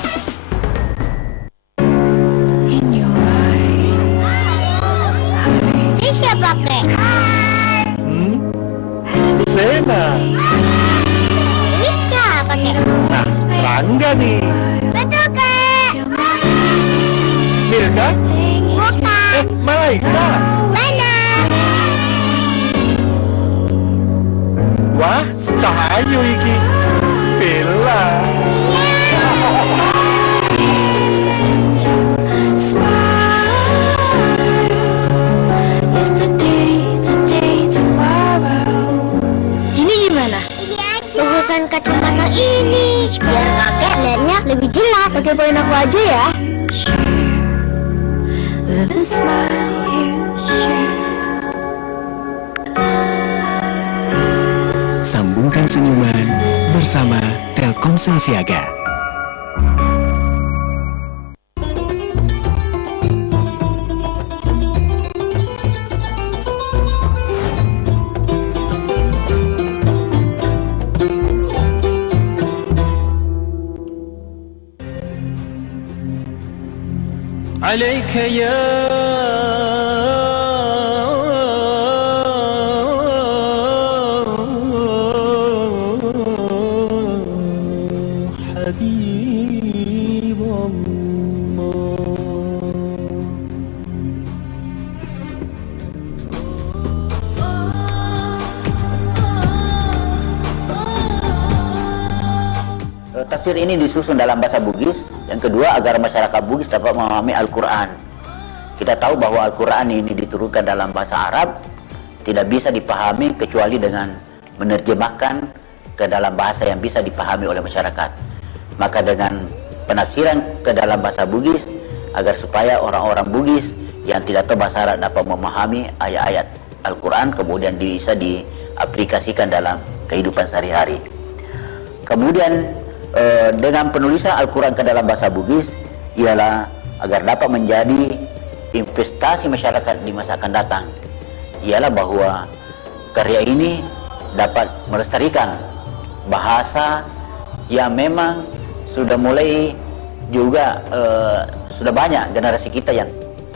Ini siapa kek? Sena. Ini siapa kek? Nah, Rangga nih. Betul kek. Milka? Bukan. Malaika. Mana? Wah, Cahayu iki. Bella. Ini gimana? Ini aja. Lurusan kacamata ini biar kakek lihatnya lebih jelas. Pakai aku aja ya. Sambungkan senyuman bersama Telkomsel Siaga. عليك يا حبيب الله. Tafsir ini disusun dalam bahasa Bugis. Yang kedua, agar masyarakat Bugis dapat memahami Al-Quran. Kita tahu bahwa Al-Quran ini diturunkan dalam bahasa Arab, tidak bisa dipahami kecuali dengan menerjemahkan ke dalam bahasa yang bisa dipahami oleh masyarakat. Maka dengan penafsiran ke dalam bahasa Bugis, agar supaya orang-orang Bugis yang tidak tahu bahasa Arab dapat memahami ayat-ayat Al-Quran, kemudian bisa diaplikasikan dalam kehidupan sehari-hari. Kemudian dengan penulisan Al-Quran ke dalam bahasa Bugis ialah agar dapat menjadi investasi masyarakat di masa akan datang. Ialah bahwa karya ini dapat melestarikan bahasa yang memang sudah mulai juga sudah banyak generasi kita yang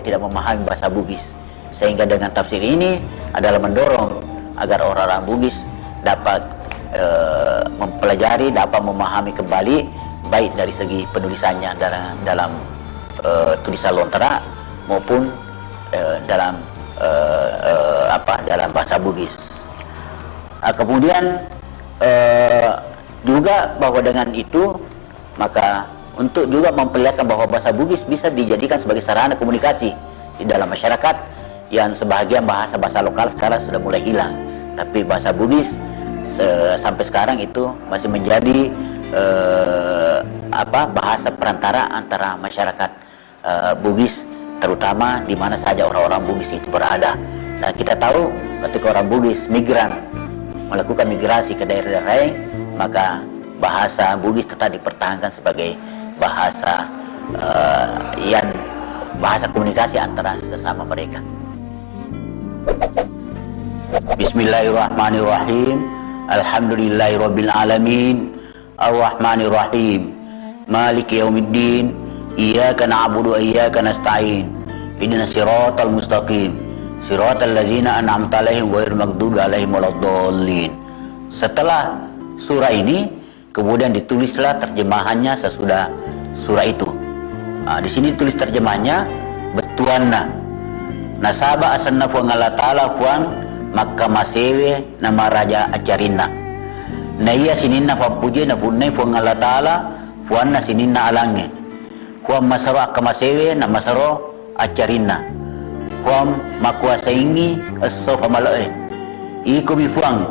tidak memahami bahasa Bugis. Sehingga dengan tafsir ini adalah mendorong agar orang-orang Bugis dapat mempelajari, dapat memahami kembali, baik dari segi penulisannya dalam tulisan lontera maupun dalam dalam bahasa Bugis. Kemudian juga bahwa dengan itu maka untuk juga memperlihatkan bahwa bahasa Bugis bisa dijadikan sebagai sarana komunikasi di dalam masyarakat, yang sebagian bahasa-bahasa lokal sekarang sudah mulai hilang, tapi bahasa Bugis sampai sekarang itu masih menjadi bahasa perantara antara masyarakat Bugis, terutama di mana saja orang-orang Bugis itu berada. Nah, kita tahu ketika orang Bugis migran melakukan migrasi ke daerah-daerah lain, maka bahasa Bugis tetap dipertahankan sebagai bahasa bahasa komunikasi antara sesama mereka. Bismillahirrahmanirrahim. Alhamdulillahirabbil alamin. Arrahmanirrahim. Maliki yaumiddin. Iyyaka na'budu wa iyyaka nasta'in. Ihdinas siratal mustaqim. Siratal ladzina an'amta 'alaihim ghairil maghdubi 'alaihim waladdallin. Setelah surah ini kemudian ditulislah terjemahannya sesudah surah itu. Nah, di sini tulis terjemahnya betuanna. Nasaba asanna fuang Allah Ta'ala fuang maka masewe nama raja acarina. Na iya sininna fapuje na funai fuang Allah Ta'ala fuang na sininna alange. Fuang masaro akamasewe na masaro acarina. Fuang makuasaingi asofa malae. Iko bifuang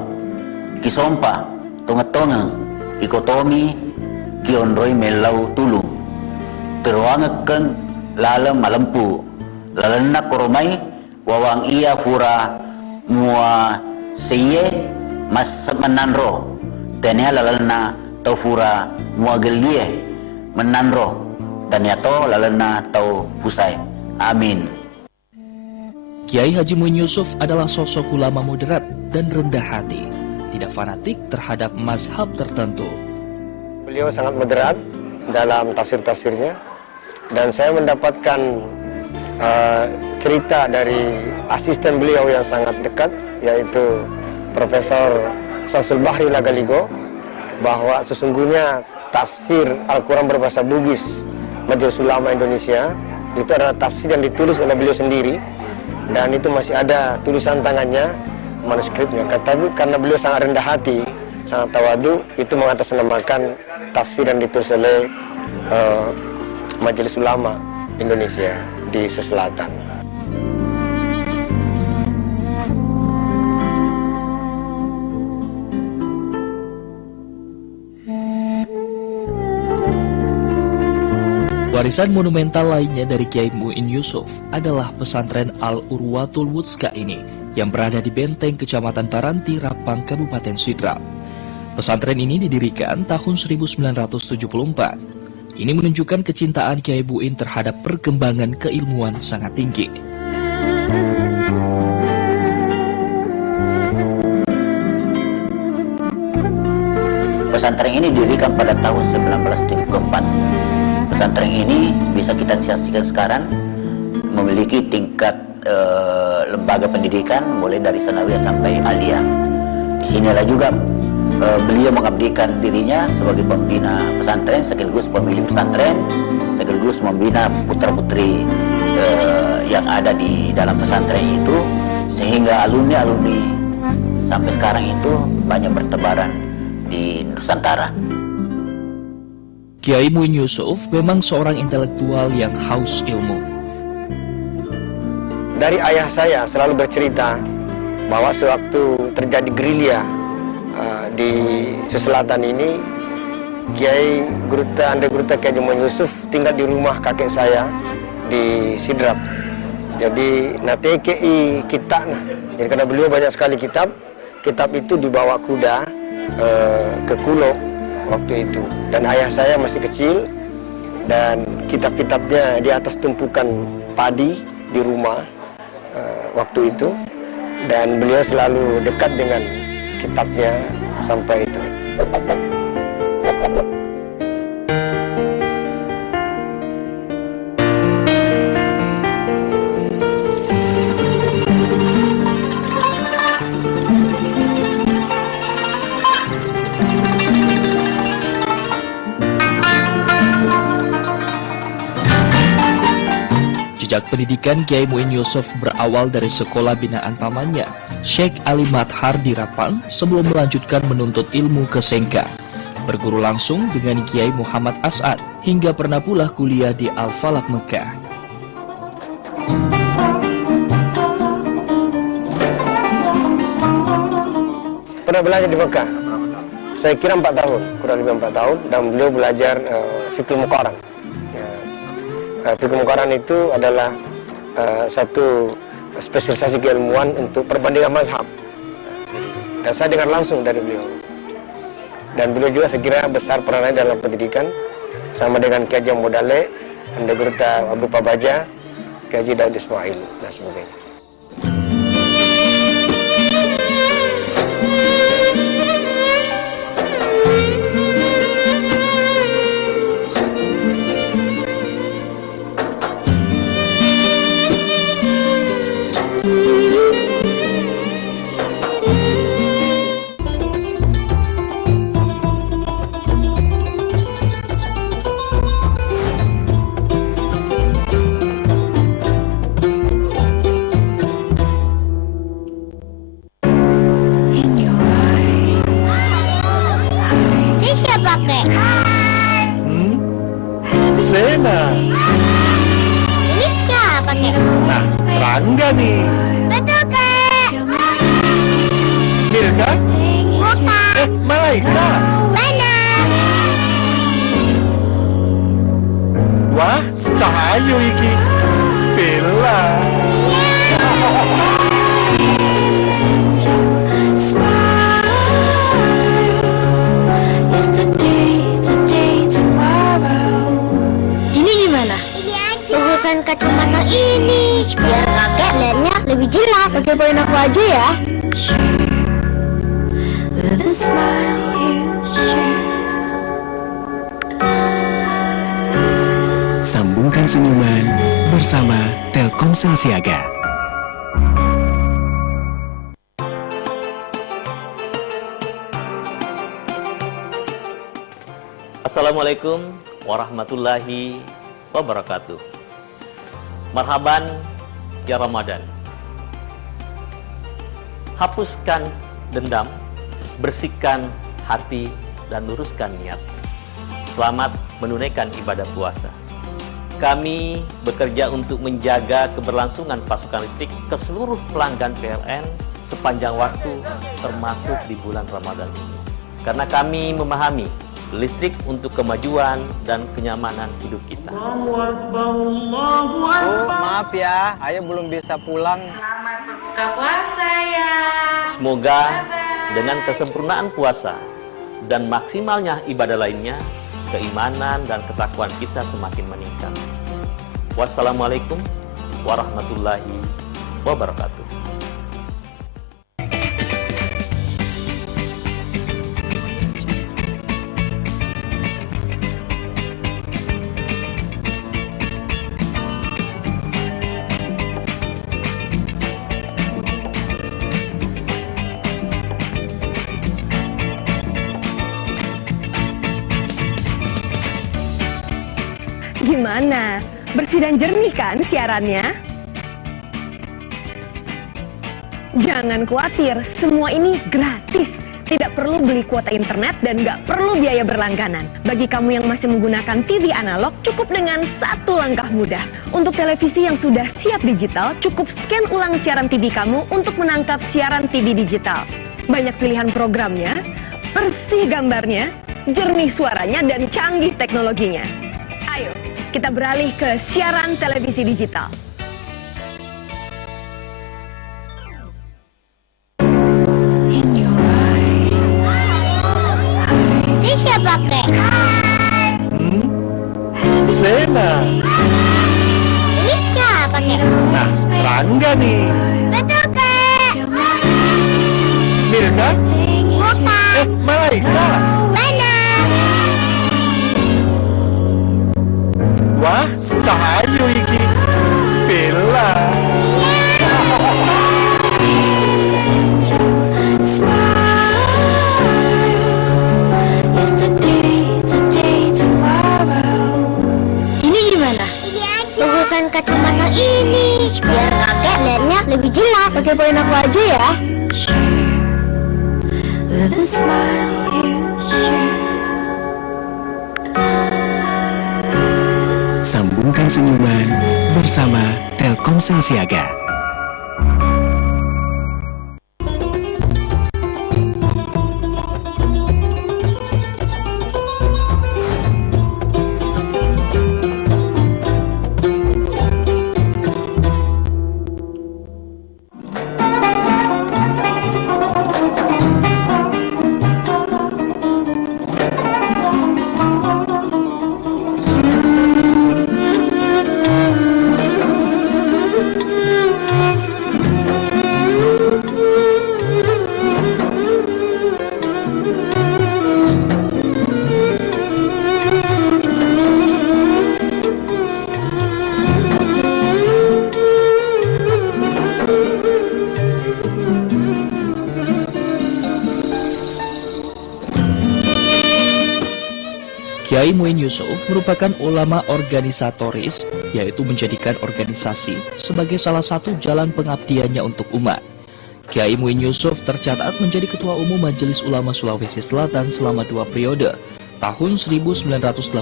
kisompa tonga-tonga ikotomi kionroi melau tulu. Teruangakan lalam malempu lalana koromai wawang iya fura mua seye mas menanro tanya lalana tau fura mua gelie menanro tanya to lalana tau pusai. Amin. Kiai Haji Muin Yusuf adalah sosok ulama moderat dan rendah hati, tidak fanatik terhadap mazhab tertentu. Beliau sangat moderat dalam tafsir-tafsirnya, dan saya mendapatkan cerita dari asisten beliau yang sangat dekat, yaitu Profesor Samsul Bahri Lagaligo, bahwa sesungguhnya tafsir Al-Quran berbahasa Bugis Majelis Ulama Indonesia itu adalah tafsir yang ditulis oleh beliau sendiri, dan itu masih ada tulisan tangannya, manuskripnya. Tapi karena beliau sangat rendah hati, sangat tawadu, itu mengatasnamakan tafsir yang ditulis oleh Majelis Ulama Indonesia di Sulawesi Selatan. Warisan monumental lainnya dari Kiai Muin Yusuf adalah pesantren Al-Urwatul Wuthqa ini yang berada di Benteng Kecamatan Paranti, Rapang, Kabupaten Sidrap. Pesantren ini didirikan tahun 1974. Ini menunjukkan kecintaan Kiai Muin terhadap perkembangan keilmuan sangat tinggi. Pesantren ini didirikan pada tahun 1974. Pesantren ini bisa kita saksikan sekarang memiliki tingkat lembaga pendidikan mulai dari sanawiyah sampai aliyah. Di sinilah juga beliau mengabdikan dirinya sebagai pembina pesantren, sekaligus pemilik pesantren, sekaligus membina putra-putri yang ada di dalam pesantren itu, sehingga alumni-alumni sampai sekarang itu banyak bertebaran di Nusantara. Kiai Muin Yusuf memang seorang intelektual yang haus ilmu. Dari ayah saya selalu bercerita bahwa sewaktu terjadi gerilya di Sulawesi Selatan ini, Kiai Anda Guruta Kiai Haji Muin Yusuf tinggal di rumah kakek saya di Sidrap. Jadi nateki kitab. Jadi karena beliau banyak sekali kitab itu dibawa kuda ke Kulo waktu itu, dan ayah saya masih kecil, dan kitab-kitabnya di atas tumpukan padi di rumah waktu itu, dan beliau selalu dekat dengan kitabnya sampai itu. Jejak pendidikan Kiai Muin Yusuf berawal dari sekolah binaan pamannya, Syekh Ali Madhar di Rapang, sebelum melanjutkan menuntut ilmu ke Sengka. Berguru langsung dengan Kiai Muhammad As'ad, hingga pernah pula kuliah di Al-Falak Mekah. Pernah belajar di Mekah, saya kira 4 tahun, kurang lebih 4 tahun, dan beliau belajar Fiqhul Muqarran. Fiqh Muqarran itu adalah satu spesialisasi keilmuan untuk perbandingan mazhab, dan saya dengar langsung dari beliau. Dan beliau juga saya kira besar perannya dalam pendidikan, sama dengan Ki Haji Modale, Anda Gurta Abu Pabaja, Ki Haji Daud Ismail, dan sebagainya. Sena. Ini siapa, Kek? Nah, Rangga nih. Betul, Kek. Milka? Bukan. Malaika. Benar. Wah, Cahayu iki. Bella. Lurusan kacamata ini biar kakek lihatnya lebih jelas. Oke, poin aku aja ya. Sambungkan senyuman bersama Telkomsel Siaga. Assalamualaikum warahmatullahi wabarakatuh. Marhaban ya Ramadan. Hapuskan dendam, bersihkan hati dan luruskan niat. Selamat menunaikan ibadah puasa. Kami bekerja untuk menjaga keberlangsungan pasokan listrik ke seluruh pelanggan PLN sepanjang waktu, termasuk di bulan Ramadan ini. Karena kami memahami listrik untuk kemajuan dan kenyamanan hidup kita. Bu, maaf ya, Ayo belum bisa pulang. Selamat berbuka puasa ya. Semoga dengan kesempurnaan puasa dan maksimalnya ibadah lainnya, keimanan dan ketakwaan kita semakin meningkat. Wassalamualaikum warahmatullahi wabarakatuh. Gimana? Bersih dan jernih kan siarannya? Jangan khawatir, semua ini gratis. Tidak perlu beli kuota internet dan nggak perlu biaya berlangganan. Bagi kamu yang masih menggunakan TV analog, cukup dengan satu langkah mudah. Untuk televisi yang sudah siap digital, cukup scan ulang siaran TV kamu untuk menangkap siaran TV digital. Banyak pilihan programnya, bersih gambarnya, jernih suaranya, dan canggih teknologinya. Ayo, kita beralih ke siaran televisi digital. Ini siapa, Kek? Sena. Ini siapa, Kek? Nah, Rangga nih. Betul, Kek. Milka? Bukan. Malaika. Benar. Wah, Cahayu iki. Bella. Ini gimana? Ini aja. Lurusan kacamata ini biar kakek lihatnya lebih jelas. Oke, poin aku aja ya. Sambungkan senyuman bersama Telkomsel Siaga. Kiai Muin Yusuf merupakan ulama organisatoris, yaitu menjadikan organisasi sebagai salah satu jalan pengabdiannya untuk umat. Kiai Muin Yusuf tercatat menjadi Ketua Umum Majelis Ulama Sulawesi Selatan selama 2 periode, tahun 1985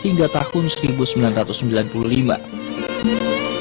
hingga tahun 1995.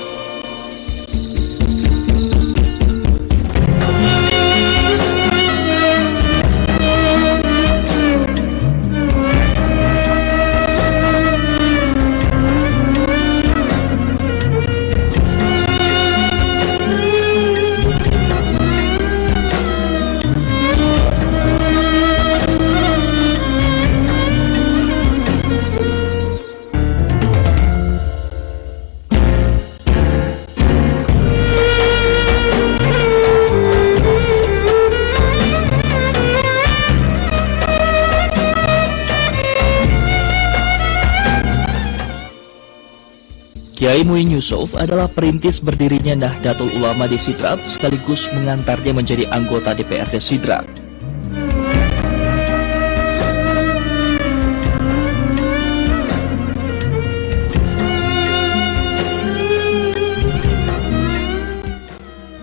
Kiai Muin Yusuf adalah perintis berdirinya Nahdlatul Ulama di Sidrap sekaligus mengantarnya menjadi anggota DPRD Sidrap.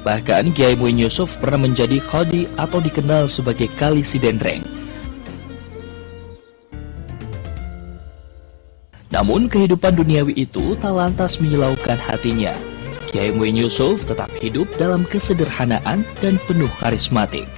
Bahkan Kiai Muin Yusuf pernah menjadi Qadi atau dikenal sebagai Kali Sidendreng. Namun kehidupan duniawi itu tak lantas menyilaukan hatinya. Kiai Muin Yusuf tetap hidup dalam kesederhanaan dan penuh karismatik.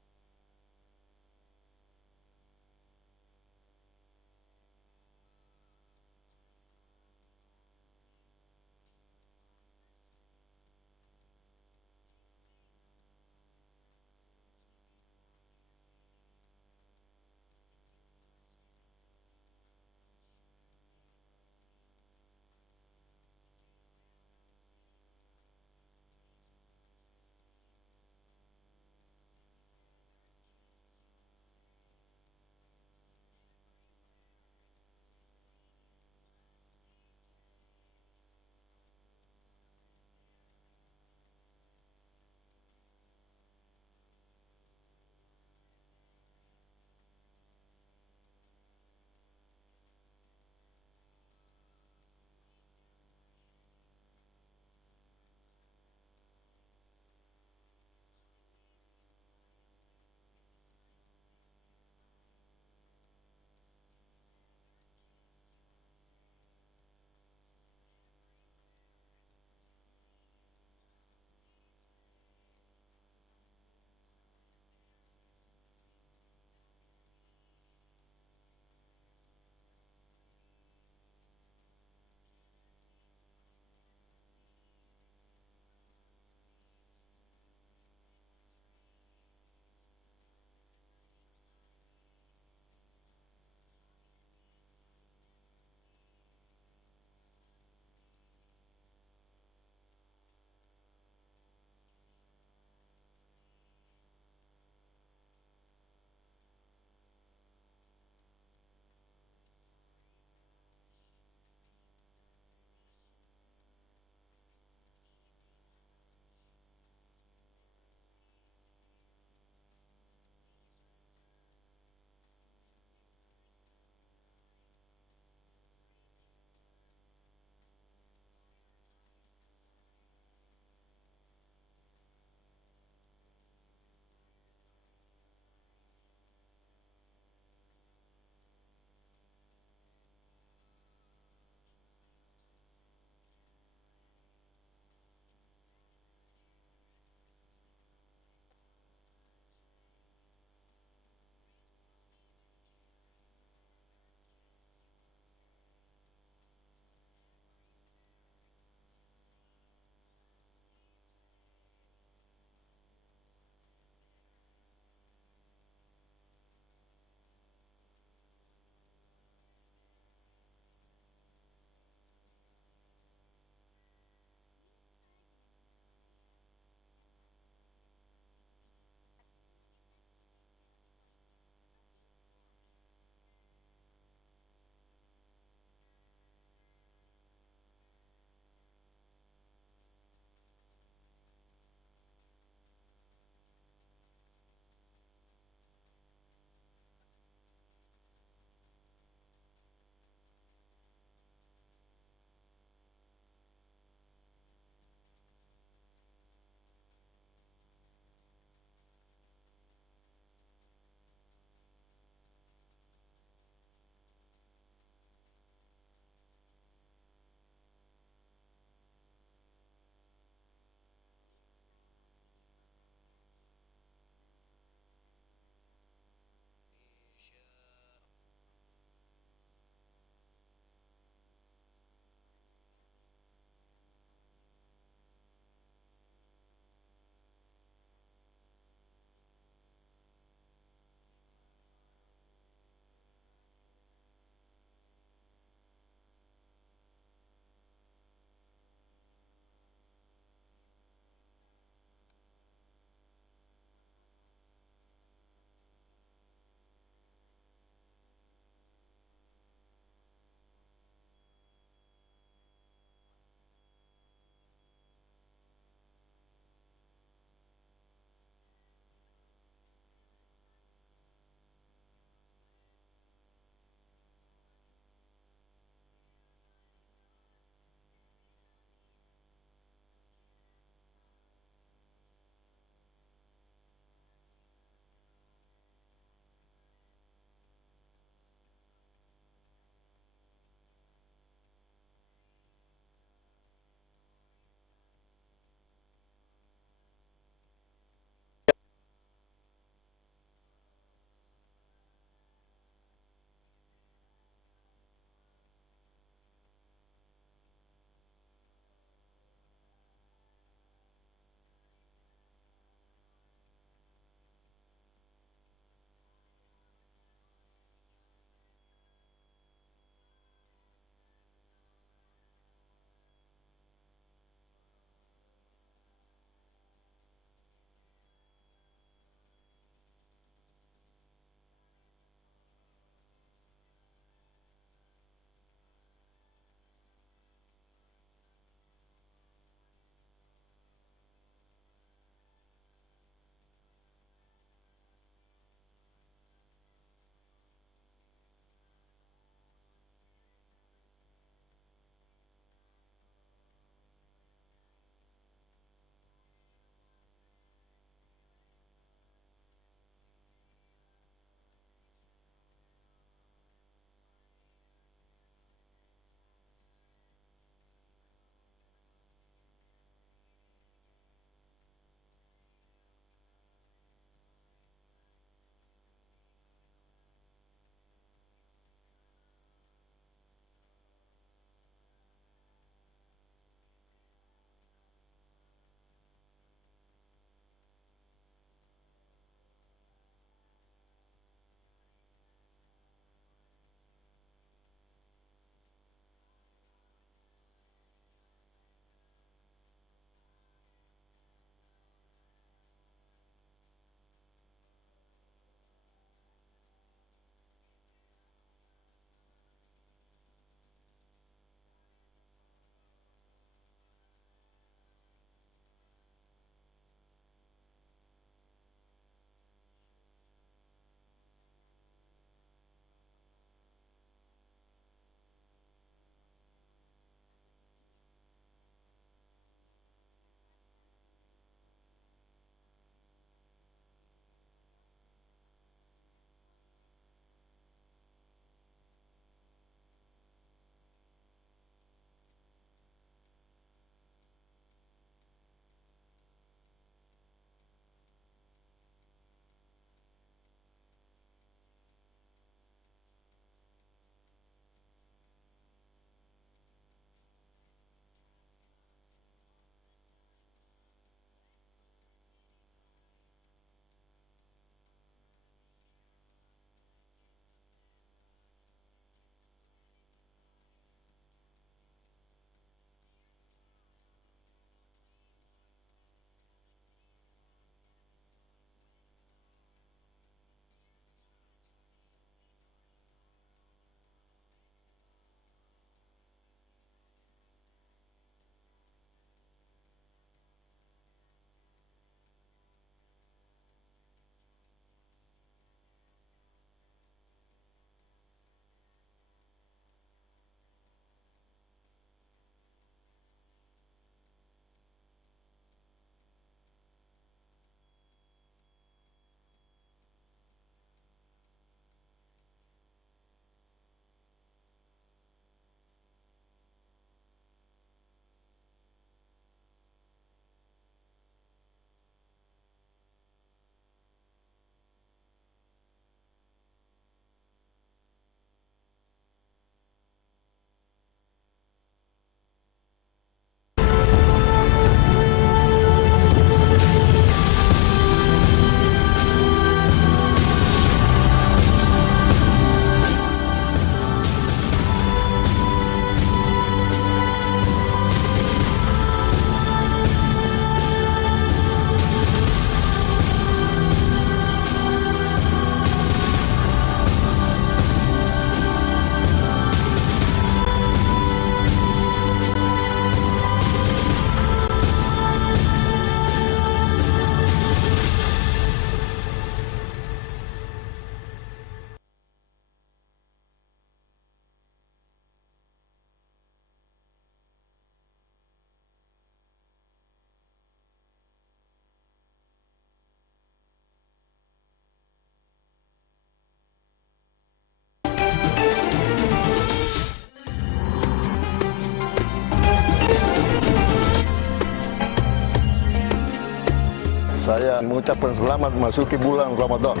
saya mengucapkan selamat memasuki bulan Ramadan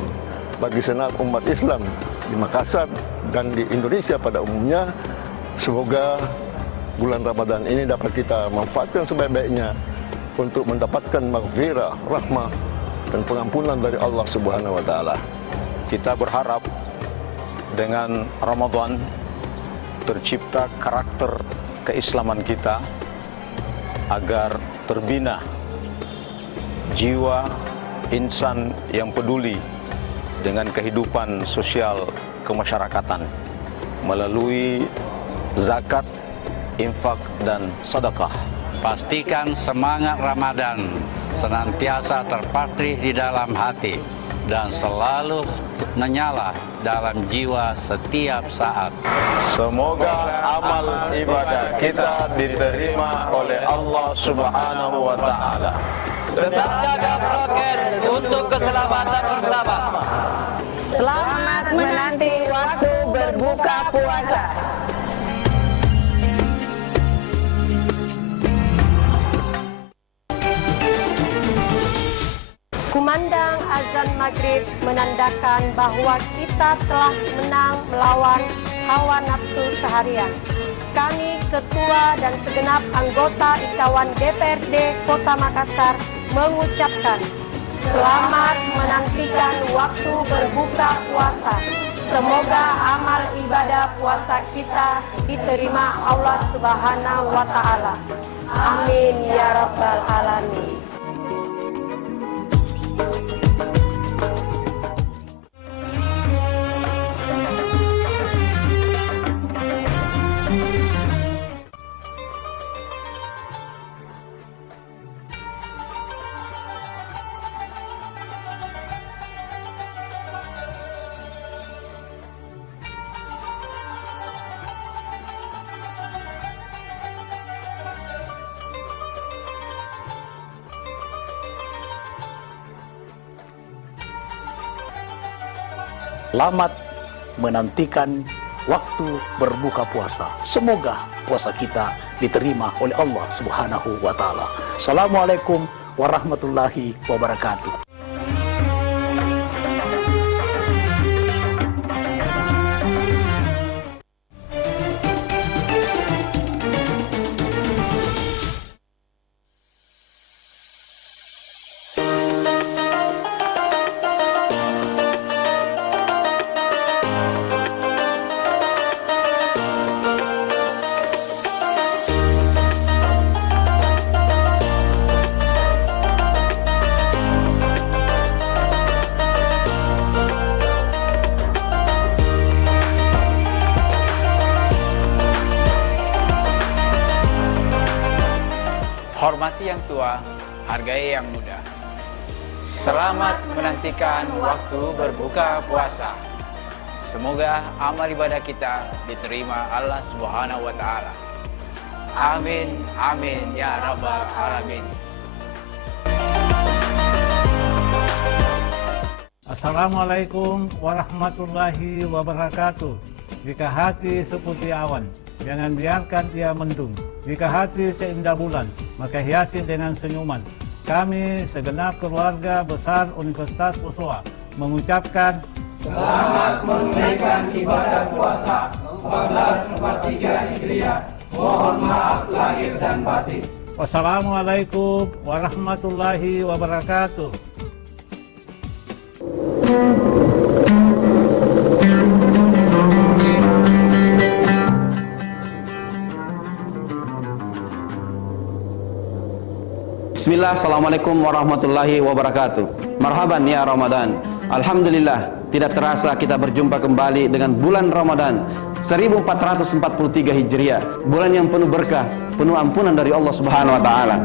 bagi segenap umat Islam di Makassar dan di Indonesia pada umumnya. Semoga bulan Ramadan ini dapat kita manfaatkan sebaik-baiknya untuk mendapatkan maghfirah, rahmah, dan pengampunan dari Allah Subhanahu wa Ta'ala. Kita berharap dengan Ramadan tercipta karakter keislaman kita agar terbina jiwa insan yang peduli dengan kehidupan sosial kemasyarakatan melalui zakat, infak, dan sedekah. Pastikan semangat Ramadan senantiasa terpatri di dalam hati dan selalu menyala dalam jiwa setiap saat. Semoga amal ibadah kita diterima oleh Allah Subhanahu wa Ta'ala. Tetap jaga prokes untuk keselamatan bersama. Selamat menanti waktu berbuka puasa. Kumandang azan maghrib menandakan bahwa kita telah menang melawan hawa nafsu seharian. Kami, Ketua dan segenap anggota Ikawan DPRD Kota Makassar mengucapkan selamat menantikan waktu berbuka puasa. Semoga amal ibadah puasa kita diterima Allah Subhanahu wa Ta'ala. Amin ya Rabbal Alamin. Selamat menantikan waktu berbuka puasa. Semoga puasa kita diterima oleh Allah Subhanahu wa Ta'ala. Assalamualaikum warahmatullahi wabarakatuh. Hormati yang tua, hargai yang muda. Selamat menantikan waktu berbuka puasa. Semoga amal ibadah kita diterima Allah Subhanahu wa Ta'ala. Amin, amin ya Rabbal Alamin. Assalamualaikum warahmatullahi wabarakatuh. Jika hati seputih awan, jangan biarkan ia mendung. Jika hati seindah bulan, maka hiasi dengan senyuman. Kami segenap keluarga besar Universitas Ushuaia mengucapkan selamat menunaikan ibadah puasa 1443 Hijriah. Mohon maaf lahir dan batin. Wassalamualaikum warahmatullahi wabarakatuh. Bismillah, Assalamualaikum warahmatullahi wabarakatuh. Marhaban ya Ramadan. Alhamdulillah, tidak terasa kita berjumpa kembali dengan bulan Ramadan 1443 Hijriah, bulan yang penuh berkah, penuh ampunan dari Allah Subhanahu wa Ta'ala.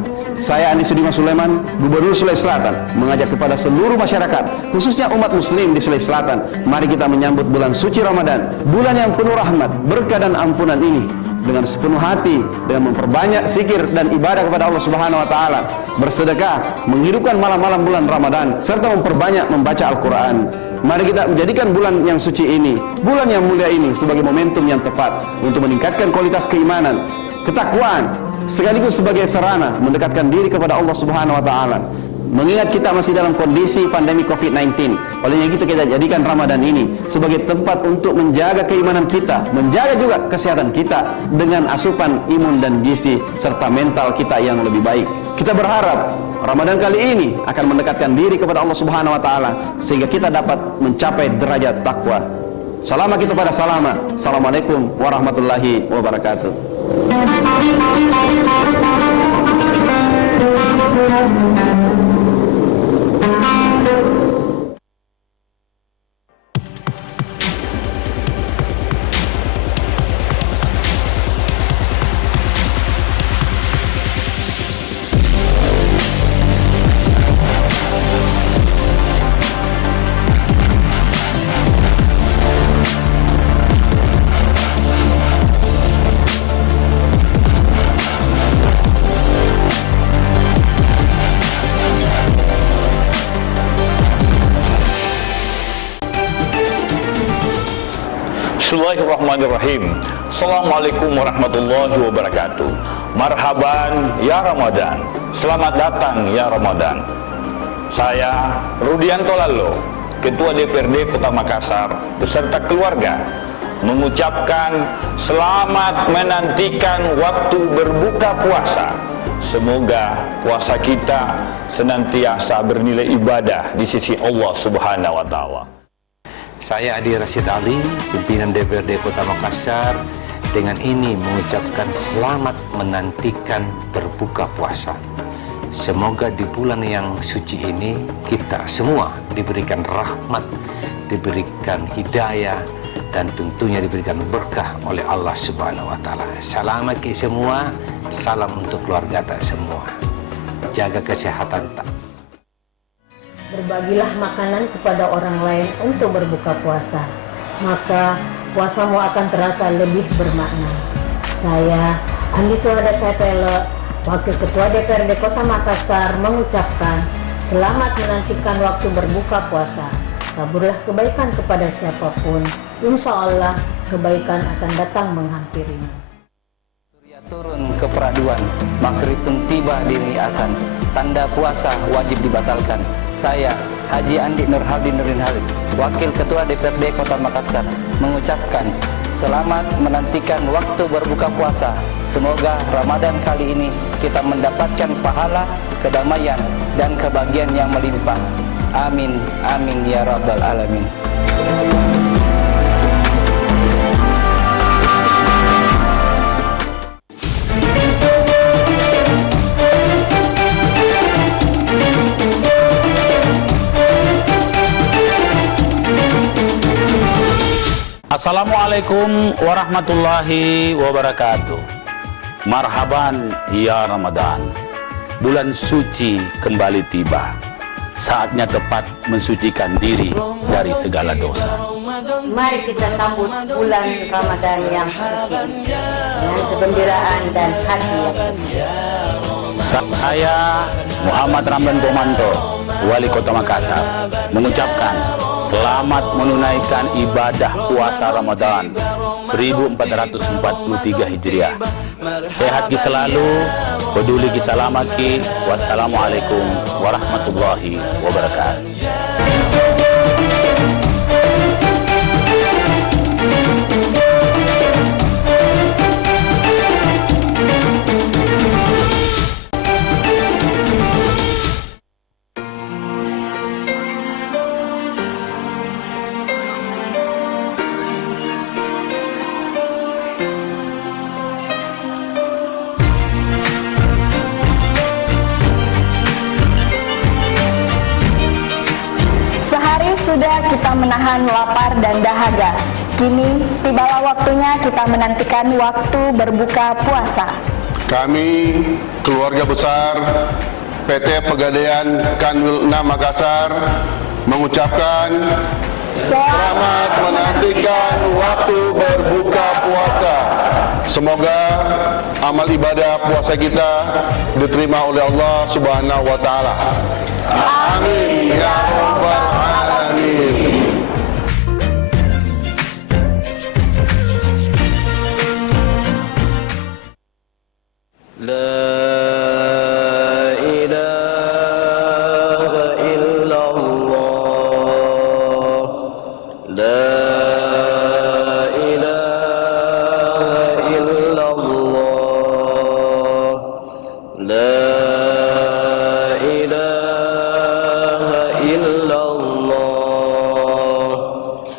Saya Andi Sudirman Sulaiman, Gubernur Sulawesi Selatan, mengajak kepada seluruh masyarakat, khususnya umat muslim di Sulawesi Selatan, mari kita menyambut bulan suci Ramadan, bulan yang penuh rahmat, berkah dan ampunan ini dengan sepenuh hati, dengan memperbanyak zikir dan ibadah kepada Allah Subhanahu wa Ta'ala, bersedekah, menghidupkan malam-malam bulan Ramadan, serta memperbanyak membaca Al-Quran. Mari kita menjadikan bulan yang suci ini, bulan yang mulia ini sebagai momentum yang tepat untuk meningkatkan kualitas keimanan, ketakwaan, sekaligus sebagai sarana mendekatkan diri kepada Allah Subhanahu wa Ta'ala. mengingat kita masih dalam kondisi pandemi COVID-19. Oleh itu kita jadikan Ramadan ini sebagai tempat untuk menjaga keimanan kita, menjaga juga kesehatan kita dengan asupan imun dan gizi serta mental kita yang lebih baik. Kita berharap Ramadan kali ini akan mendekatkan diri kepada Allah Subhanahu wa taala sehingga kita dapat mencapai derajat takwa. Salama kita pada salama. Assalamualaikum warahmatullahi wabarakatuh. Bismillahirrahmanirrahim. Assalamualaikum warahmatullahi wabarakatuh. Marhaban ya Ramadan. Selamat datang ya Ramadan. Saya Rudianto Lalo, Ketua DPRD Kota Makassar beserta keluarga mengucapkan selamat menantikan waktu berbuka puasa. Semoga puasa kita senantiasa bernilai ibadah di sisi Allah Subhanahu wa taala. Saya Adi Rasid Ali, pimpinan DPRD Kota Makassar, dengan ini mengucapkan selamat menantikan berbuka puasa. Semoga di bulan yang suci ini kita semua diberikan rahmat, diberikan hidayah, dan tentunya diberikan berkah oleh Allah Subhanahu wa taala. Salam bagi semua, salam untuk keluarga tak semua. Jaga kesehatan tak. Berbagilah makanan kepada orang lain untuk berbuka puasa, maka puasamu akan terasa lebih bermakna. Saya, Andi Suhada Saipele, Wakil Ketua DPRD Kota Makassar, mengucapkan selamat menantikan waktu berbuka puasa. Taburlah kebaikan kepada siapapun, insya Allah kebaikan akan datang menghampirinya. Surya turun ke peraduan, maghrib pun tiba di Riasan, tanda puasa wajib dibatalkan. Saya, Haji Andi Nurhaldi Nurin Halid, Wakil Ketua DPRD Kota Makassar, mengucapkan selamat menantikan waktu berbuka puasa. Semoga Ramadan kali ini kita mendapatkan pahala, kedamaian, dan kebahagiaan yang melimpah. Amin, amin ya rabbal alamin. Assalamualaikum warahmatullahi wabarakatuh. Marhaban ya Ramadan. Bulan suci kembali tiba. Saatnya tepat mensucikan diri dari segala dosa. Mari kita sambut bulan Ramadan yang suci dengan kegembiraan dan hati yang tenang. Saya Muhammad Ramdan Pomanto, Wali Kota Makassar, mengucapkan selamat menunaikan ibadah puasa Ramadan 1443 Hijriah. Sehat ki selalu, peduli ki salamaki. Wassalamualaikum warahmatullahi wabarakatuh. Sudah kita menahan lapar dan dahaga. Kini tibalah waktunya kita menantikan waktu berbuka puasa. Kami, keluarga besar PT Pegadaian Kanwil 6 Makassar, mengucapkan selamat menantikan waktu berbuka puasa. Semoga amal ibadah puasa kita diterima oleh Allah Subhanahu wa taala. Amin ya rabbal alamin. La ilaha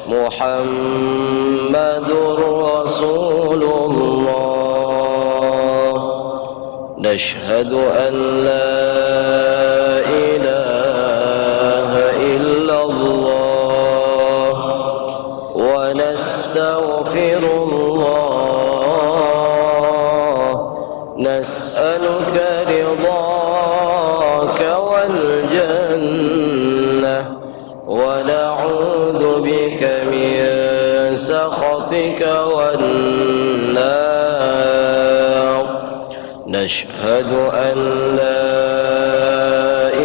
محمد رسول الله نشهد أن لا إله إلا الله ونستغفر الله نسألك رضاك والجنة ونعوذ بك من سخطك والنار نشهد أن لا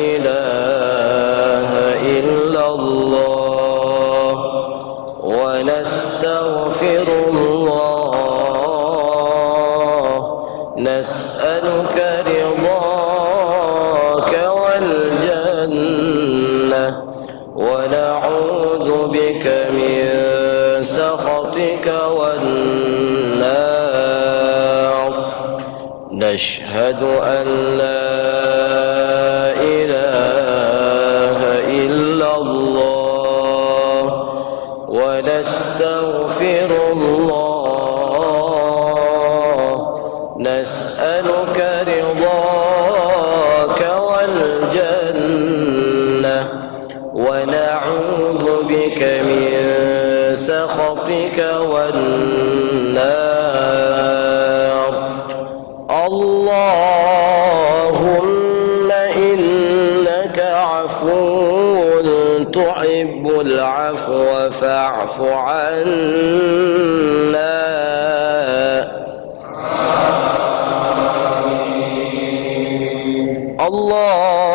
إله إلا الله ونستغفر الله نسألك رضاك والجنة ونعوذ بك من سخطك والنار نشهد أن لا إله إلا الله ونستغفر الله نسألك رضاك والجنة ونعوذ بك من سخطك والنار اللهم إنك عفو تحب العفو فاعف عنا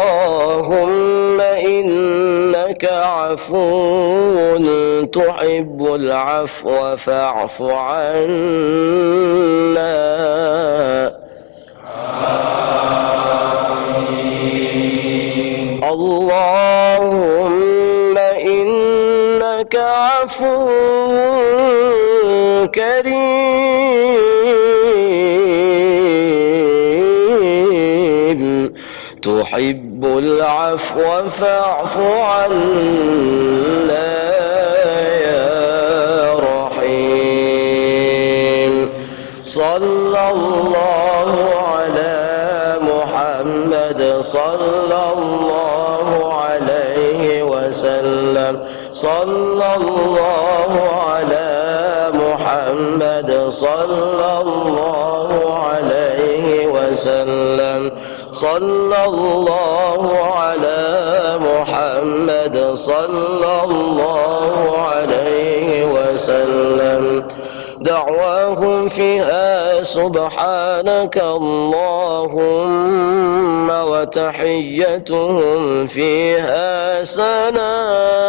اللهم إنك عفو تحب العفو فاعف عنا اللهم إنك عفو كريم تحب العفو فاعف عنا يا رحيم صلى الله على محمد صلى الله عليه وسلم صلى الله على محمد صلى الله عليه وسلم صلى الله على محمد صلى الله عليه وسلم دعواهم فيها سبحانك اللهم وتحيتهم فيها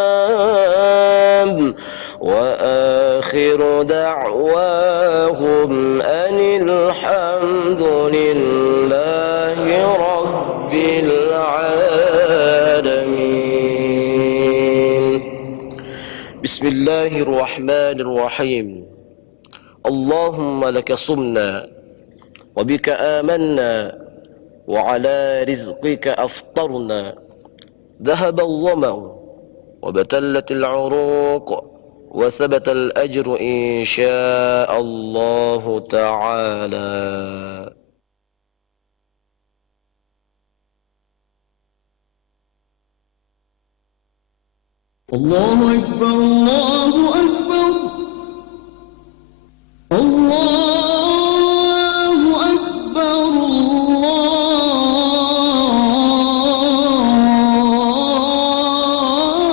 سلام وآخر دعواهم أن الحمد لله رب العالمين بسم الله الرحمن الرحيم اللهم لك صمنا وبك آمنا وعلى رزقك أفطرنا ذهب الظمأ وبتلت العروق وثبت الأجر إن شاء الله تعالى الله أكبر الله أكبر الله أكبر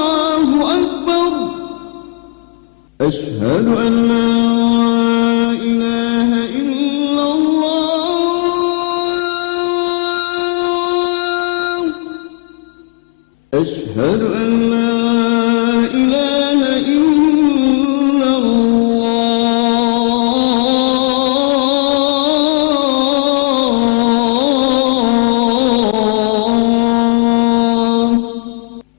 الله أكبر أشهد أن لا إله إلا الله أشهد أن لا إله إلا الله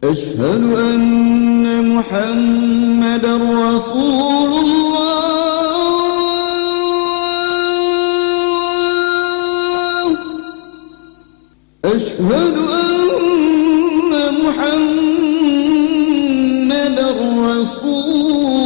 أشهد أن محمدا رسول الله أشهد أن محمدا رسول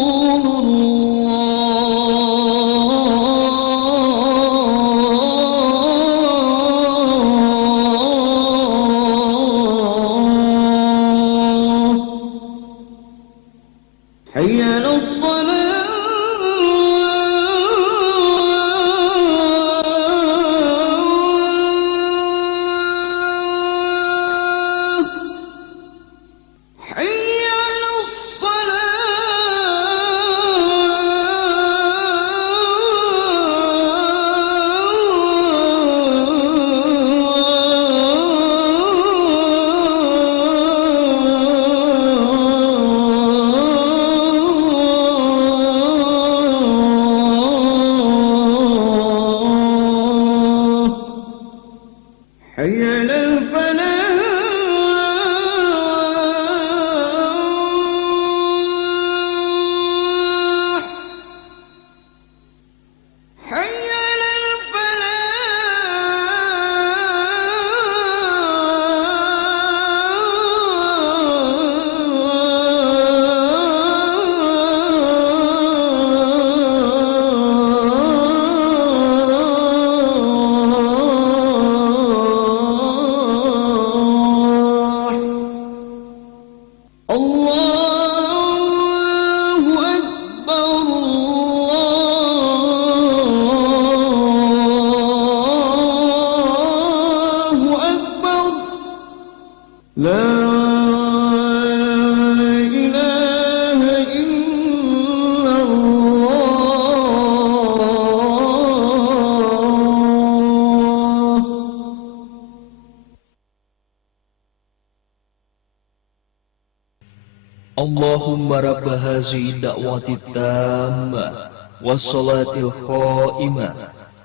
Allahumma rabba hazihi da'wati tammah wassalatil khaimah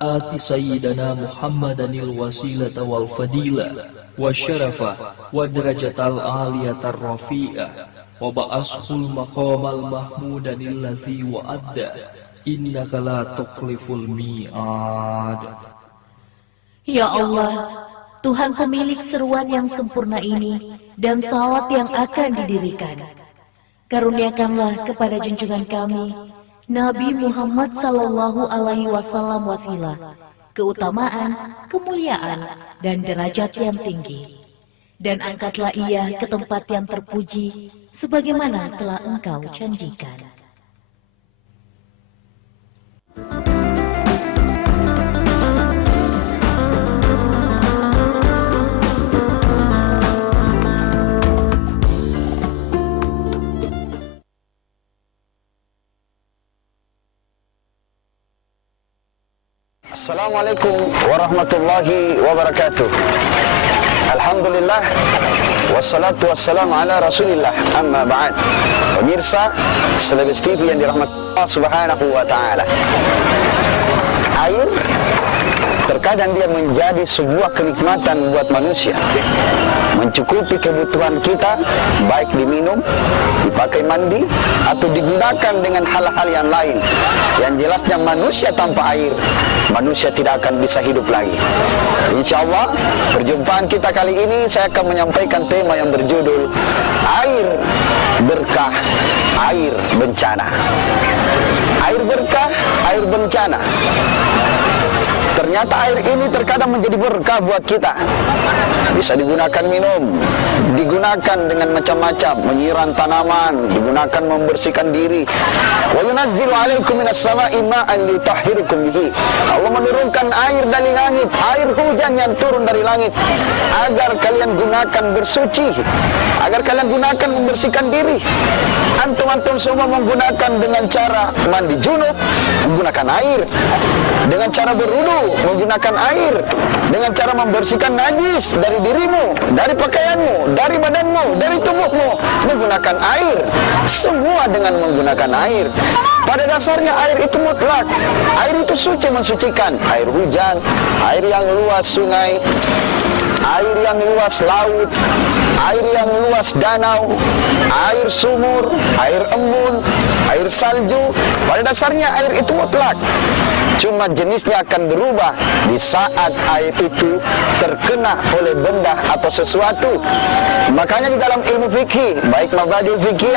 ati sayyidana Muhammadanil wasilata wal fadila wasyarafa wa darajatal aliyatar rafi'ah wa ba'ashul maqamal mahmudanil ladzi wa'adda innaka la tukhliful mi'ad. Ya Allah, Tuhan pemilik seruan yang sempurna ini dan salat yang akan didirikan, karuniakanlah kepada junjungan kami Nabi Muhammad sallallahu alaihi wasallam wasilah, keutamaan, kemuliaan, dan derajat yang tinggi. Dan angkatlah ia ke tempat yang terpuji sebagaimana telah Engkau janjikan. Assalamualaikum warahmatullahi wabarakatuh. Alhamdulillah wassalatu wassalamu ala rasulillah, amma ba'd. Pemirsa Celebes TV yang dirahmati Allah subhanahu wa ta'ala, air terkadang dia menjadi sebuah kenikmatan buat manusia, mencukupi kebutuhan kita, baik diminum, dipakai mandi, atau digunakan dengan hal-hal yang lain. Yang jelasnya manusia tanpa air, manusia tidak akan bisa hidup lagi. Insya Allah, perjumpaan kita kali ini saya akan menyampaikan tema yang berjudul Air Berkah, Air Bencana. Air berkah, air bencana. Ternyata air ini terkadang menjadi berkah buat kita. Bisa digunakan minum, digunakan dengan macam-macam, menyiram tanaman, digunakan membersihkan diri. Wa yunazzilu 'alaikum minas sama'i ma'an liyutahhirukum bihi. Allah menurunkan air dari langit, air hujan yang turun dari langit, agar kalian gunakan bersuci, agar kalian gunakan membersihkan diri. Antum-antum semua menggunakan dengan cara mandi junub, menggunakan air. Dengan cara berwudu, menggunakan air. Dengan cara membersihkan najis dari dirimu, dari pakaianmu, dari badanmu, dari tubuhmu, menggunakan air. Semua dengan menggunakan air. Pada dasarnya air itu mutlak. Air itu suci, mensucikan. Air hujan, air yang luas sungai, air yang luas laut, air yang luas danau, air sumur, air embun, air salju. Pada dasarnya air itu mutlak. Cuma jenisnya akan berubah di saat air itu terkena oleh benda atau sesuatu. Makanya di dalam ilmu fikih, baik mabadi fikih,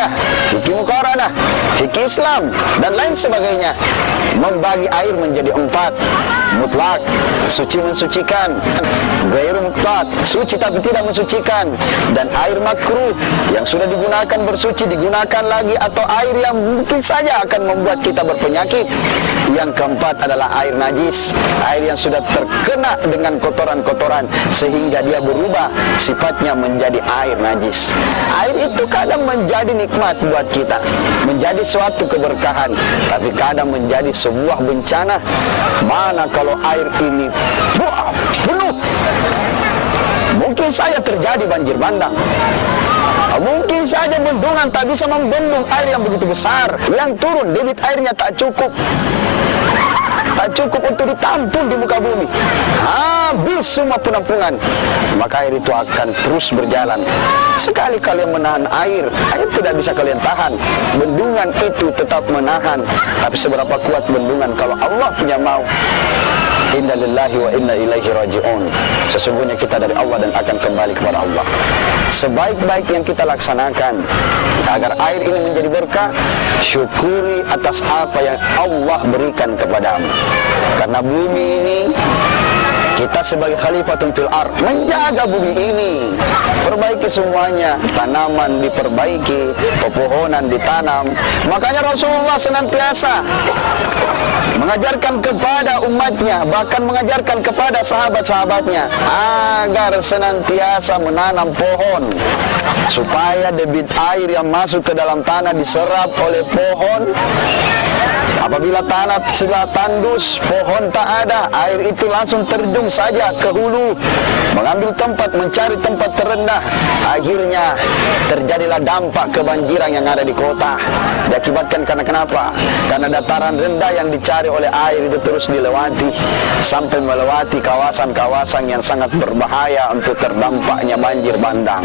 fikih muqaranah, fikih Islam, dan lain sebagainya, membagi air menjadi 4. mutlak, suci mensucikan, ghairu mutlak, suci tapi tidak mensucikan, dan air makruh yang sudah digunakan bersuci digunakan lagi, atau air yang mungkin saja akan membuat kita berpenyakit. Yang keempat adalah air najis, air yang sudah terkena dengan kotoran-kotoran sehingga dia berubah sifatnya menjadi air najis. Air itu kadang menjadi nikmat buat kita, menjadi suatu keberkahan, tapi kadang menjadi sebuah bencana. Mana kalau air ini penuh, mungkin saja terjadi banjir bandang. Mungkin saja bendungan tak bisa membendung air yang begitu besar, yang turun, debit airnya tak cukup untuk ditampung di muka bumi. Habis semua penampungan, maka air itu akan terus berjalan. Sekali kalian menahan air tidak bisa kalian tahan. Bendungan itu tetap menahan. Tapi seberapa kuat bendungan kalau Allah punya mau. Inna lillahi wa inna ilaihi raji'un. Sesungguhnya kita dari Allah dan akan kembali kepada Allah. Sebaik-baik yang kita laksanakan agar air ini menjadi berkah, syukuri atas apa yang Allah berikan kepadamu. Karena bumi ini, kita sebagai khalifatun fil ard menjaga bumi ini, perbaiki semuanya, tanaman diperbaiki, pepohonan ditanam. Makanya Rasulullah senantiasa mengajarkan kepada umatnya, bahkan mengajarkan kepada sahabat-sahabatnya agar senantiasa menanam pohon, supaya debit air yang masuk ke dalam tanah diserap oleh pohon. Apabila tanah sudah tandus, pohon tak ada, air itu langsung terjun saja ke hulu, mengambil tempat, mencari tempat terendah. Akhirnya terjadilah dampak kebanjiran yang ada di kota. Diakibatkan karena kenapa? Karena dataran rendah yang dicari oleh air itu terus dilewati, sampai melewati kawasan-kawasan yang sangat berbahaya untuk terdampaknya banjir bandang.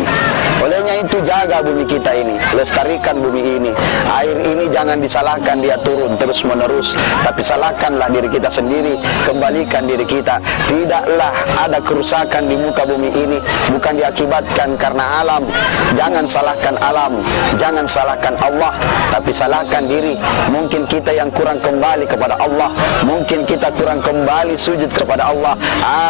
Olehnya itu, jaga bumi kita ini, lestarikan bumi ini. Air ini jangan disalahkan dia turun terus menerus, tapi salahkanlah diri kita sendiri, kembalikan diri kita. Tidaklah ada kerusakan di muka bumi ini bukan diakibatkan karena alam. Jangan salahkan alam, jangan salahkan Allah, tapi salahkan diri. Mungkin kita yang kurang kembali kepada Allah, mungkin kita kurang kembali sujud kepada Allah,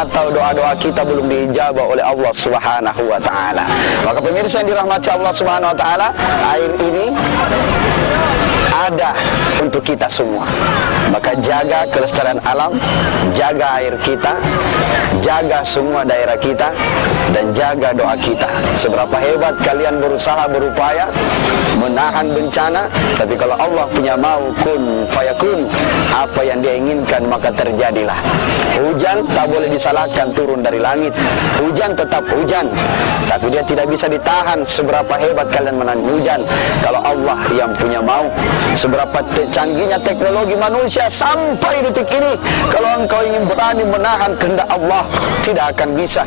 atau doa-doa kita belum diijabah oleh Allah Subhanahu wa taala. Maka pemirsa yang dirahmati Allah Subhanahu wa taala, air ini ada untuk kita semua. Maka jaga kelestarian alam, jaga air kita, jaga semua daerah kita, dan jaga doa kita. Seberapa hebat kalian berusaha berupaya menahan bencana, tapi kalau Allah punya mau, kun fayakun, apa yang dia inginkan maka terjadilah. Hujan tak boleh disalahkan turun dari langit. Hujan tetap hujan, tapi dia tidak bisa ditahan seberapa hebat kalian menahan hujan. Kalau Allah yang punya mau, seberapa canggihnya teknologi manusia sampai detik ini, kalau engkau ingin berani menahan kehendak Allah, tidak akan bisa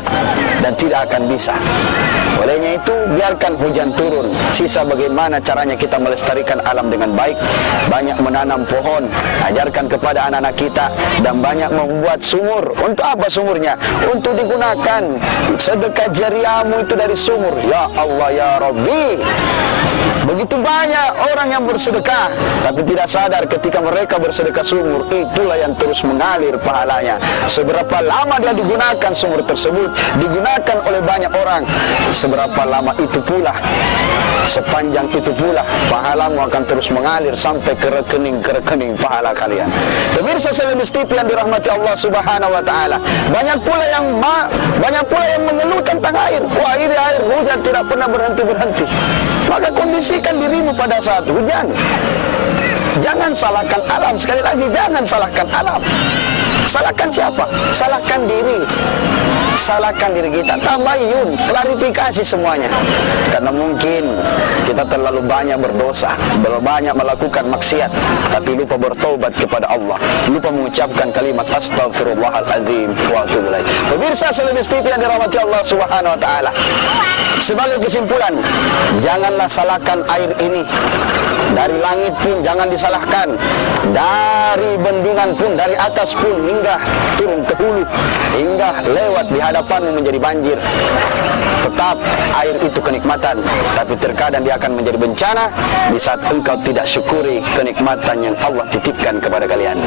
dan tidak akan bisa. Olehnya itu, biarkan hujan turun. Sisa bagaimana caranya kita melestarikan alam dengan baik. Banyak menanam pohon, ajarkan kepada anak-anak kita, dan banyak membuat sumur. Untuk apa sumurnya? Untuk digunakan sedekah jariahmu itu dari sumur. Ya Allah ya Rabbi, begitu banyak orang yang bersedekah, tapi tidak sadar ketika mereka bersedekah sumur, itulah yang terus mengalir pahalanya. Seberapa lama dia digunakan sumur tersebut, digunakan oleh banyak orang, seberapa lama itu pula, sepanjang itu pula, pahalamu akan terus mengalir sampai ke rekening pahala kalian. Pemirsa Selebis TV yang dirahmati Allah Subhanahu wa taala, banyak pula yang mengeluh tentang air. Wah, ini air hujan tidak pernah berhenti. Maka kondisikan dirimu pada saat hujan. Jangan salahkan alam. Sekali lagi, jangan salahkan alam. Salahkan siapa? Salahkan diri. Salahkan diri kita. Tabayun, klarifikasi semuanya. Karena mungkin kita terlalu banyak berdosa, terlalu banyak melakukan maksiat, tapi lupa bertaubat kepada Allah, lupa mengucapkan kalimat Astaghfirullahaladzim wa atubu ilaih. Pemirsa Selebis TV yang dirahmati Allah Subhanahu wa taala, sebagai kesimpulan, janganlah salahkan air ini, Dari langit pun jangan disalahkan, dari bendungan pun, dari atas pun, hingga turun ke hulu, hingga lewat di hadapanmu menjadi banjir. Tetap air itu kenikmatan, tapi terkadang dia akan menjadi bencana di saat engkau tidak syukuri kenikmatan yang Allah titipkan kepada kalian.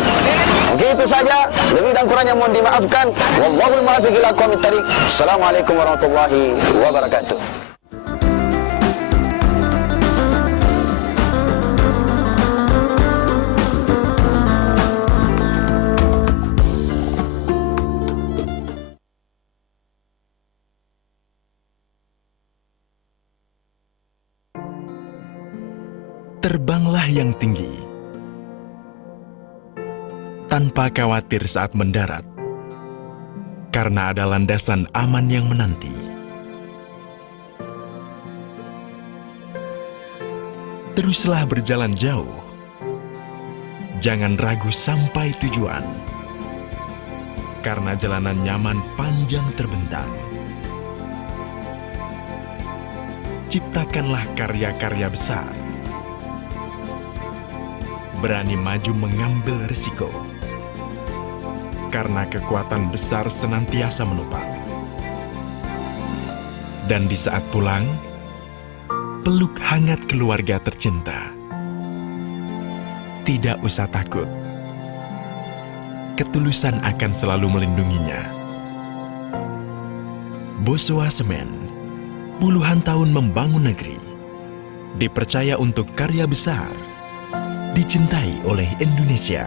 Mungkin itu saja, lebih dan kurangnya mohon dimaafkan. Wallahul muwaffiq ila aqwamit thariq. Assalamualaikum warahmatullahi wabarakatuh. Terbanglah yang tinggi, tanpa khawatir saat mendarat, karena ada landasan aman yang menanti. Teruslah berjalan jauh, jangan ragu sampai tujuan, karena jalanan nyaman panjang terbentang. Ciptakanlah karya-karya besar, berani maju mengambil risiko, karena kekuatan besar senantiasa menopang. Dan di saat pulang, peluk hangat keluarga tercinta. Tidak usah takut, ketulusan akan selalu melindunginya. Boswa Semen, puluhan tahun membangun negeri, dipercaya untuk karya besar, dicintai oleh Indonesia.